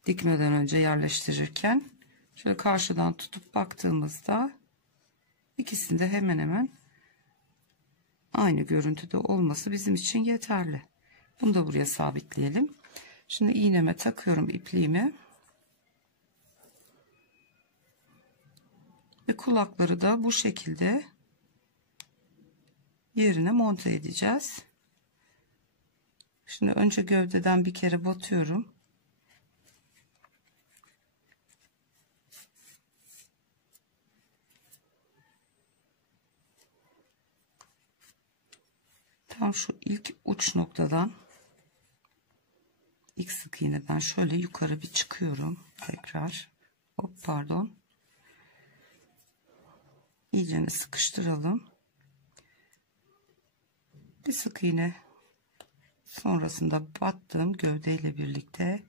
dikmeden önce yerleştirirken şöyle karşıdan tutup baktığımızda ikisinde hemen hemen aynı görüntüde olması bizim için yeterli. Bunu da buraya sabitleyelim. Şimdi iğneme takıyorum ipliğimi. Ve kulakları da bu şekilde yerine monte edeceğiz. Şimdi önce gövdeden bir kere batıyorum. Tam şu ilk uç noktadan, ilk sık iğneden şöyle yukarı bir çıkıyorum. Tekrar. Hop, pardon. İyicene sıkıştıralım. Bir sık iğne sonrasında battığım gövdeyle birlikte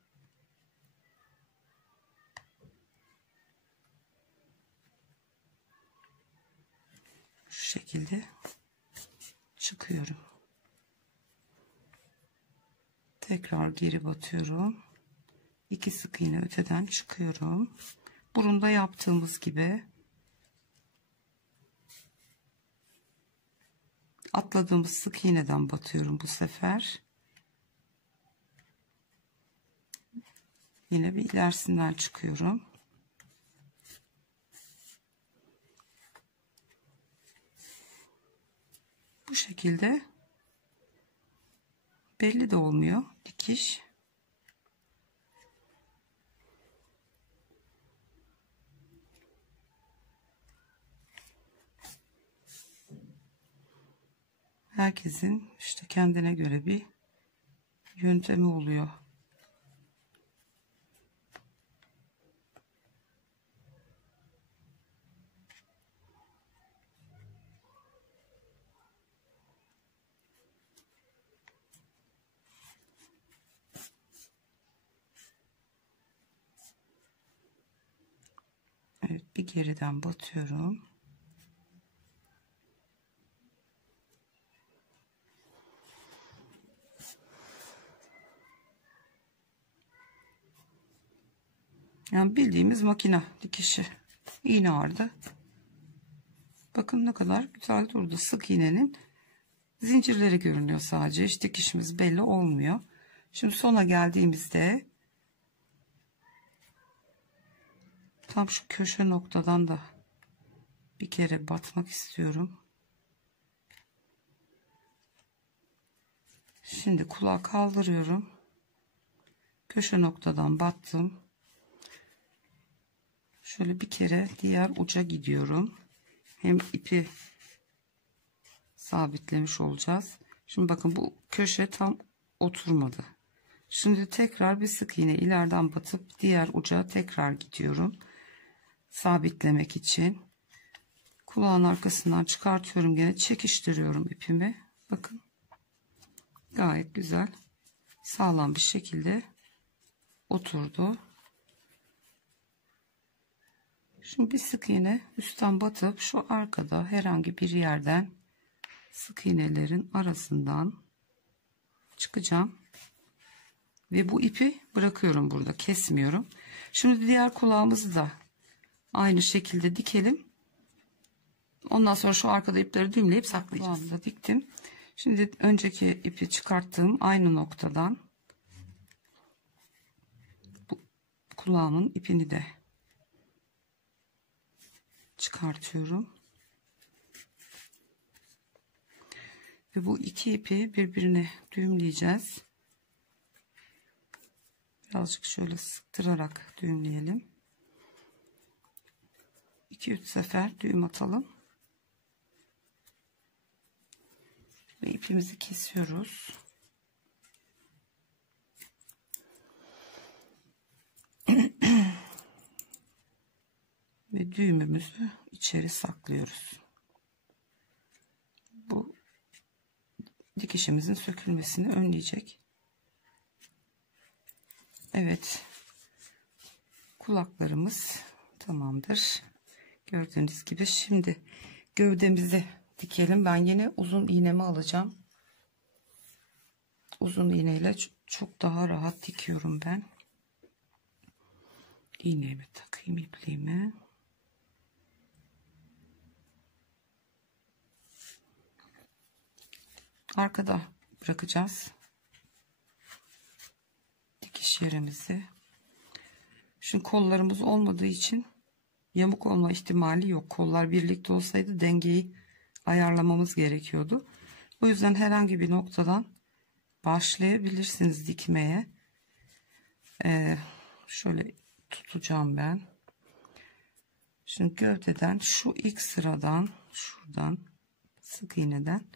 şu şekilde çıkıyorum. Tekrar geri batıyorum. 2 sık iğne öteden çıkıyorum. Burunda yaptığımız gibi atladığımız sık iğneden batıyorum bu sefer. Yine bir ilerisinden çıkıyorum. Bu şekilde belli de olmuyor dikiş. Herkesin işte kendine göre bir yöntemi oluyor. Evet, bir geriden batıyorum. Yani bildiğimiz makine dikişi. İğne vardı. Bakın ne kadar güzel durdu. Sık iğnenin zincirleri görünüyor sadece. Hiç dikişimiz belli olmuyor. Şimdi sona geldiğimizde tam şu köşe noktadan da bir kere batmak istiyorum. Şimdi kulağı kaldırıyorum. Köşe noktadan battım. Şöyle bir kere diğer uca gidiyorum. Hem ipi sabitlemiş olacağız. Şimdi bakın bu köşe tam oturmadı. Şimdi tekrar bir sık iğne ileriden batıp diğer uca tekrar gidiyorum. Sabitlemek için. Kulağın arkasından çıkartıyorum, gene çekiştiriyorum ipimi. Bakın. Gayet güzel. Sağlam bir şekilde oturdu. Şimdi bir sık iğne üstten batıp şu arkada herhangi bir yerden sık iğnelerin arasından çıkacağım. Ve bu ipi bırakıyorum burada. Kesmiyorum. Şimdi diğer kulağımızı da aynı şekilde dikelim. Ondan sonra şu arkada ipleri düğümleyip saklayacağız. Şu anda diktim. Şimdi önceki ipi çıkarttığım aynı noktadan bu kulağımın ipini de çıkartıyorum. Ve bu iki ipi birbirine düğümleyeceğiz. Birazcık şöyle sıktırarak düğümleyelim. 2-3 sefer düğüm atalım. Ve ipimizi kesiyoruz. Ve düğümümüzü içeri saklıyoruz. Bu dikişimizin sökülmesini önleyecek. Evet. Kulaklarımız tamamdır. Gördüğünüz gibi şimdi gövdemizi dikelim. Ben yine uzun iğnemi alacağım. Uzun iğneyle çok daha rahat dikiyorum ben. İğnemi takayım, ipliğimi. Arkada bırakacağız dikiş yerimizi. Şimdi kollarımız olmadığı için yamuk olma ihtimali yok. Kollar birlikte olsaydı dengeyi ayarlamamız gerekiyordu. O yüzden herhangi bir noktadan başlayabilirsiniz dikmeye. Şöyle tutacağım ben. Şimdi gövdeden şu ilk sıradan şuradan sık iğneden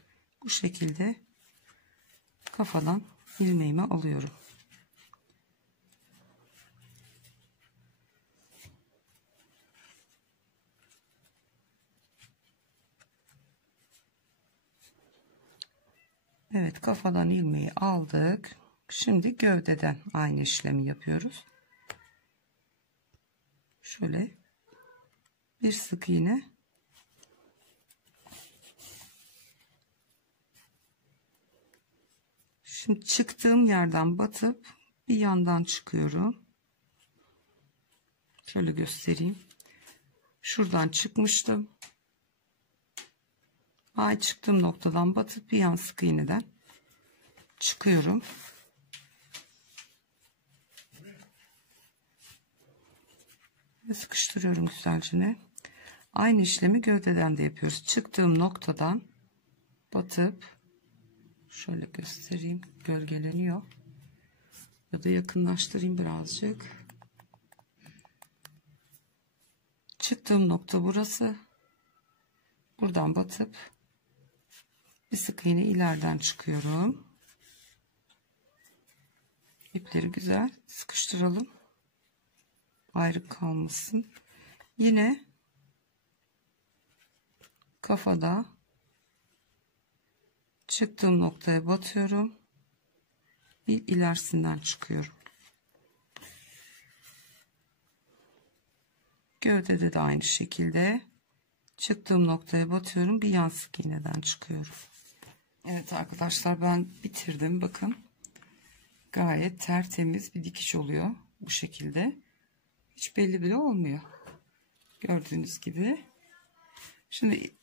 bu şekilde kafadan ilmeğimi alıyorum. Evet, kafadan ilmeği aldık. Şimdi gövdeden aynı işlemi yapıyoruz. Şöyle bir sık iğne. Şimdi çıktığım yerden batıp bir yandan çıkıyorum. Şöyle göstereyim. Şuradan çıkmıştım. Çıktığım noktadan batıp bir yan sık iğneden çıkıyorum. Ve sıkıştırıyorum güzelce. Aynı işlemi gövdeden de yapıyoruz. Çıktığım noktadan batıp şöyle göstereyim, gölgeleniyor. Ya da yakınlaştırayım birazcık. Çıktığım nokta burası. Buradan batıp bir sık iğne ileriden çıkıyorum. İpleri güzel sıkıştıralım. Ayrı kalmasın. Yine kafada çıktığım noktaya batıyorum. Bir ilerisinden çıkıyorum. Gövdede de aynı şekilde çıktığım noktaya batıyorum. Bir yan sık iğneden çıkıyorum. Evet arkadaşlar, ben bitirdim. Bakın. Gayet tertemiz bir dikiş oluyor. Bu şekilde. Hiç belli bile olmuyor. Gördüğünüz gibi. Şimdi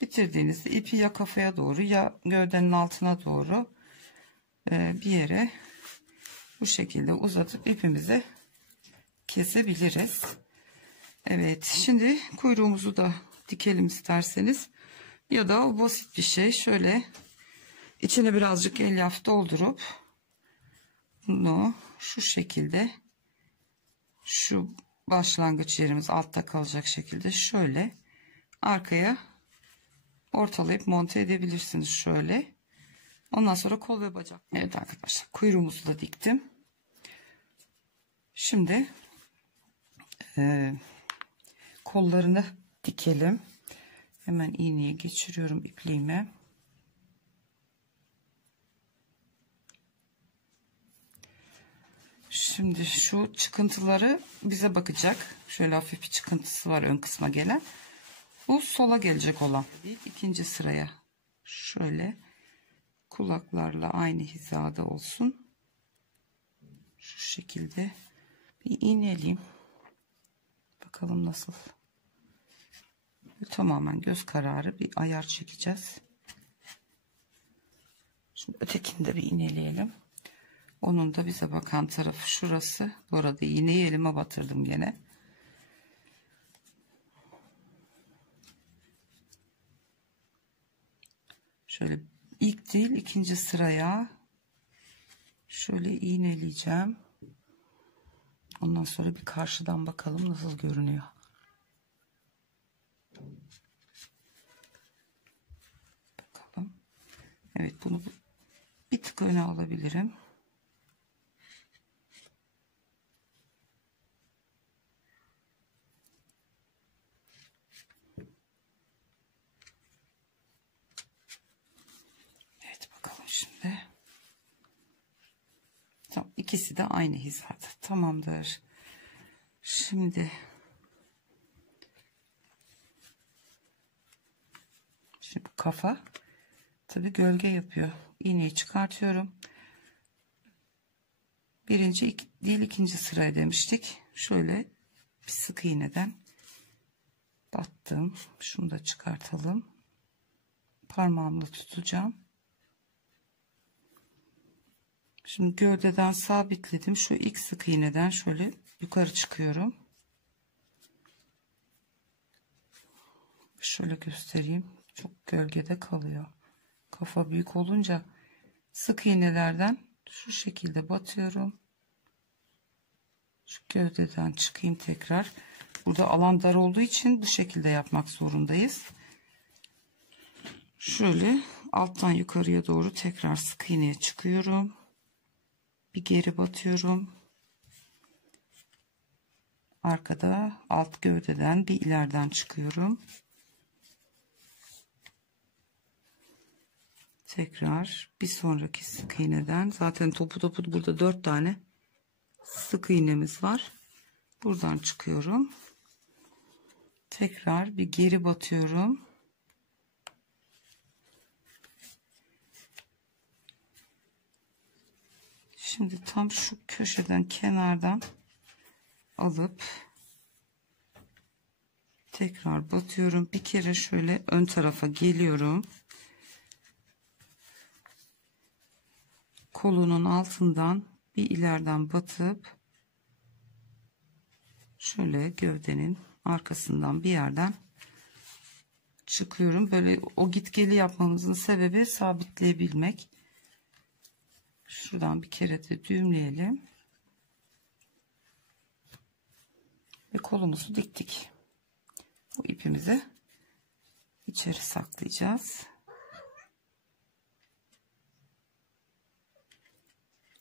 bitirdiğinizde ipi ya kafaya doğru ya gövdenin altına doğru bir yere bu şekilde uzatıp ipimizi kesebiliriz. Evet, şimdi kuyruğumuzu da dikelim isterseniz. Ya da o basit bir şey. Şöyle içine birazcık elyaf doldurup bunu şu şekilde, şu başlangıç yerimiz altta kalacak şekilde şöyle arkaya ortalayıp monte edebilirsiniz şöyle. Ondan sonra kol ve bacak. Evet arkadaşlar, kuyruğumuzu da diktim. Şimdi kollarını dikelim. Hemen iğneye geçiriyorum ipliğime. Şimdi şu çıkıntıları bize bakacak. Şöyle hafif bir çıkıntısı var ön kısma gelen. Bu sola gelecek olan. İkinci sıraya şöyle kulaklarla aynı hizada olsun. Şu şekilde bir iğneleyeyim. Bakalım nasıl. tamamen göz kararı bir ayar çekeceğiz. Şimdi ötekini de bir iğneleyelim. Onun da bize bakan tarafı şurası. Bu arada iğneyi elime batırdım gene. Şöyle ilk değil ikinci sıraya şöyle iğneleyeceğim. Ondan sonra bir karşıdan bakalım nasıl görünüyor. Bakalım. Evet, bunu bir tık öne alabilirim. Evet, bakalım şimdi. Tamam, ikisi de aynı hizada. Tamamdır. Şimdi bu kafa tabi gölge yapıyor. İğneyi çıkartıyorum. Birinci değil ikinci sıraya demiştik. Şöyle bir sık iğneden battım. Şunu da çıkartalım. Parmağımla tutacağım. Şimdi gövdeden sabitledim. Şu ilk sık iğneden şöyle yukarı çıkıyorum. Şöyle göstereyim. Çok gölgede kalıyor. Kafa büyük olunca sık iğnelerden şu şekilde batıyorum. Şu gövdeden çıkayım tekrar. Burada alan dar olduğu için bu şekilde yapmak zorundayız. Şöyle alttan yukarıya doğru tekrar sık iğneye çıkıyorum. Bir geri batıyorum. Arkada alt gövdeden bir ileriden çıkıyorum. Tekrar bir sonraki sık iğneden, zaten topu burada 4 tane sık iğnemiz var. Buradan çıkıyorum. Tekrar bir geri batıyorum. Şimdi tam şu köşeden kenardan alıp tekrar batıyorum. Bir kere şöyle ön tarafa geliyorum. Kolunun altından bir ileriden batıp şöyle gövdenin arkasından bir yerden çıkıyorum. Böyle o git geli yapmamızın sebebi sabitleyebilmek. Şuradan bir kere de düğümleyelim. Ve kolumuzu diktik. Bu ipimizi içeri saklayacağız.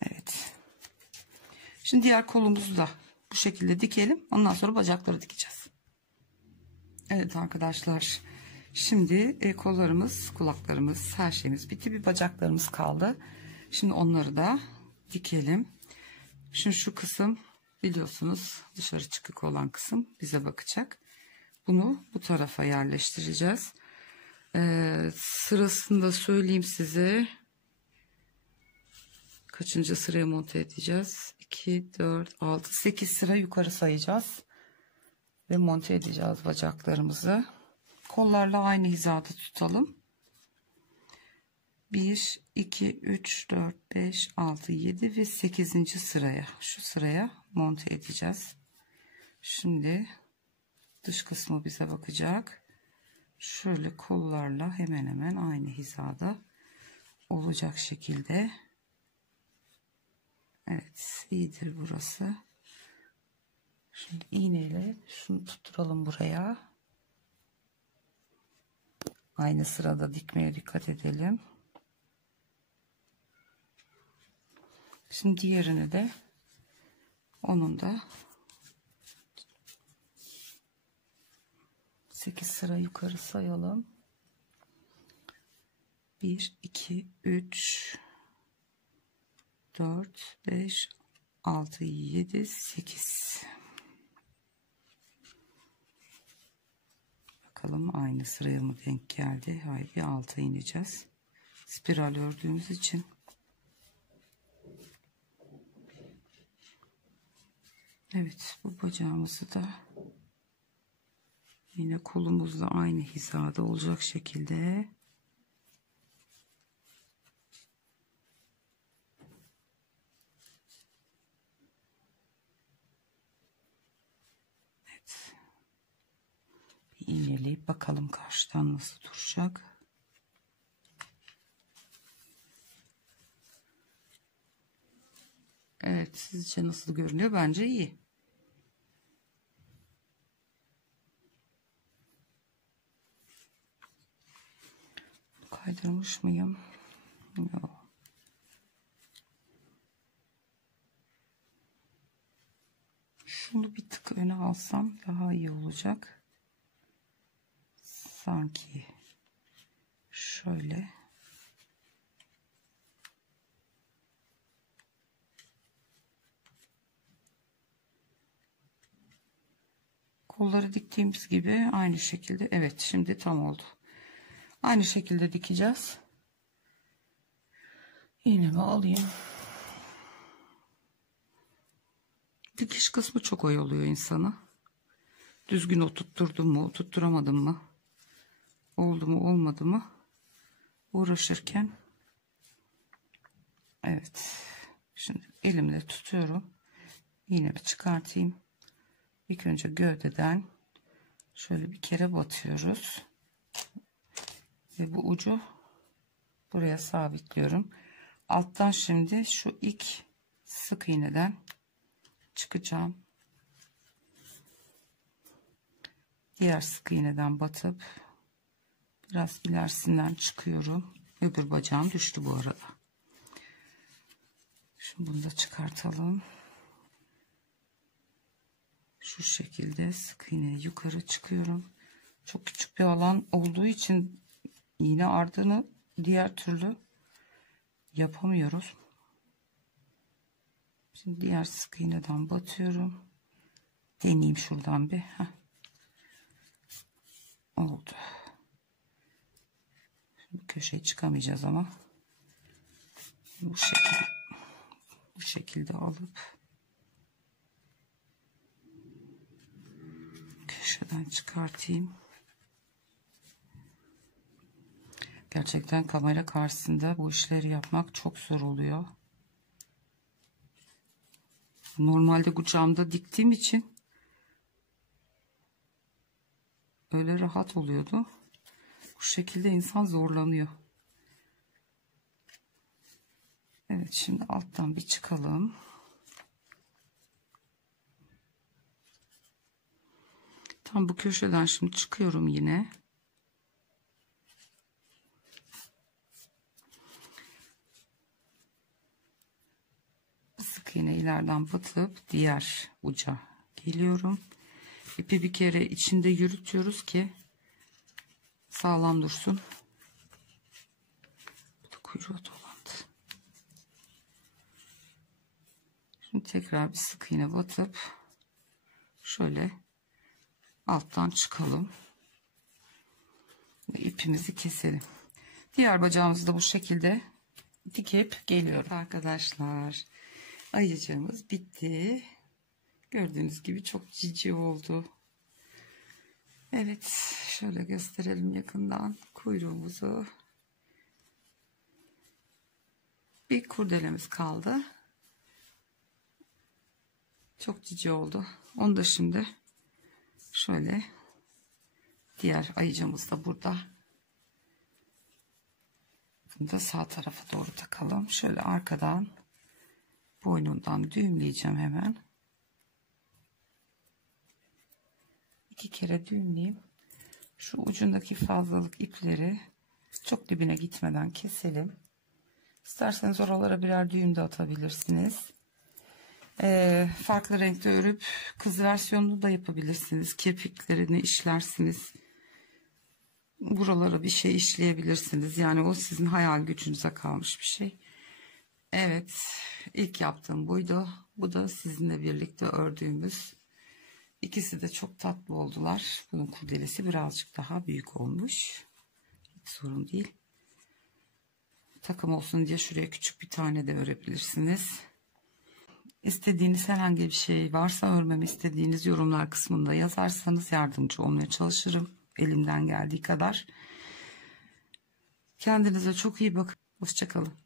Evet. Şimdi diğer kolumuzu da bu şekilde dikelim. Ondan sonra bacakları dikeceğiz. Evet arkadaşlar. Şimdi kollarımız, kulaklarımız, her şeyimiz bitti. Bir bacaklarımız kaldı. Şimdi onları da dikelim. Şimdi şu kısım biliyorsunuz dışarı çıkık olan kısım bize bakacak. Bunu bu tarafa yerleştireceğiz. Sırasında söyleyeyim size. Kaçıncı sıraya monte edeceğiz? 2, 4, 6, 8 sıra yukarı sayacağız. Ve monte edeceğiz bacaklarımızı. Kollarla aynı hizada tutalım. 1, 2, 3, 4, 5, 6, 7 ve 8. sıraya, şu sıraya monte edeceğiz. Şimdi dış kısmı bize bakacak. Şöyle kollarla hemen hemen aynı hizada olacak şekilde. Evet, iyidir burası. Şimdi iğneyle şunu tutturalım buraya. Aynı sırada dikmeye dikkat edelim. Şimdi diğerini de onun da 8 sıra yukarı sayalım. 1, 2, 3, 4, 5, 6, 7, 8. Bakalım aynı sıraya mı denk geldi? Hayır, bir alta ineceğiz. Spiral ördüğümüz için. Evet, bu bacağımızı da Yine kolumuz da aynı hizada olacak şekilde. Evet. Bir iğneleyip bakalım karşıdan nasıl duracak. Evet, sizce nasıl görünüyor? Bence iyi. Kaydırmış mıyım? Yok. Şunu bir tık öne alsam daha iyi olacak. Sanki şöyle. Kolları diktiğimiz gibi aynı şekilde. Evet, şimdi tam oldu. Aynı şekilde dikeceğiz. İğnemi alayım. Dikiş kısmı çok oyalıyor insanı. Düzgün oturtturdum mu, oturtturamadım mı? Oldu mu, olmadı mı? Uğraşırken. Evet. Şimdi elimle tutuyorum. İğnemi çıkartayım. İlk önce gövdeden şöyle bir kere batıyoruz. Ve bu ucu buraya sabitliyorum. Alttan şimdi şu ilk sık iğneden çıkacağım. Diğer sık iğneden batıp biraz ilerisinden çıkıyorum. Öbür bacağım düştü bu arada. Şimdi bunu da çıkartalım. Şu şekilde sık iğneye yukarı çıkıyorum. Çok küçük bir alan olduğu için iğne ardını diğer türlü yapamıyoruz. Şimdi diğer sık iğneden batıyorum. Deneyeyim şuradan bir. Heh. Oldu. Şimdi köşeye çıkamayacağız ama bu şekilde alıp köşeden çıkartayım. Gerçekten kamera karşısında bu işleri yapmak çok zor oluyor. Normalde kucağımda diktiğim için öyle rahat oluyordu. Bu şekilde insan zorlanıyor. Evet, şimdi alttan bir çıkalım. Tam bu köşeden şimdi çıkıyorum yine. Sık iğne ileriden batıp diğer uca geliyorum. İpi bir kere içinde yürütüyoruz ki sağlam dursun. Bu da kuyruğu dolandı. Şimdi tekrar bir sık iğne batıp şöyle alttan çıkalım ve ipimizi keselim. Diğer bacağımızı da bu şekilde dikip geliyorum. Arkadaşlar, ayıcığımız bitti. Gördüğünüz gibi çok cici oldu. Evet, şöyle gösterelim yakından kuyruğumuzu. Bir kurdelemiz kaldı. Çok cici oldu. Onu da şimdi şöyle diğer ayıcığımız da burada. Bunu da sağ tarafa doğru takalım. Şöyle arkadan boynundan düğümleyeceğim hemen. 2 kere düğümleyeyim. Şu ucundaki fazlalık ipleri çok dibine gitmeden keselim. İsterseniz oralara birer düğüm de atabilirsiniz. Farklı renkte örüp kız versiyonunu da yapabilirsiniz. Kirpiklerini işlersiniz. Buralara bir şey işleyebilirsiniz. Yani o sizin hayal gücünüze kalmış bir şey. Evet, ilk yaptığım buydu. Bu da sizinle birlikte ördüğümüz. İkisi de çok tatlı oldular. Bunun kurdelesi birazcık daha büyük olmuş. Hiç sorun değil. Takım olsun diye şuraya küçük bir tane de örebilirsiniz. İstediğiniz herhangi bir şey varsa, örmemi istediğiniz, yorumlar kısmında yazarsanız yardımcı olmaya çalışırım elimden geldiği kadar. Kendinize çok iyi bakın. Hoşça kalın.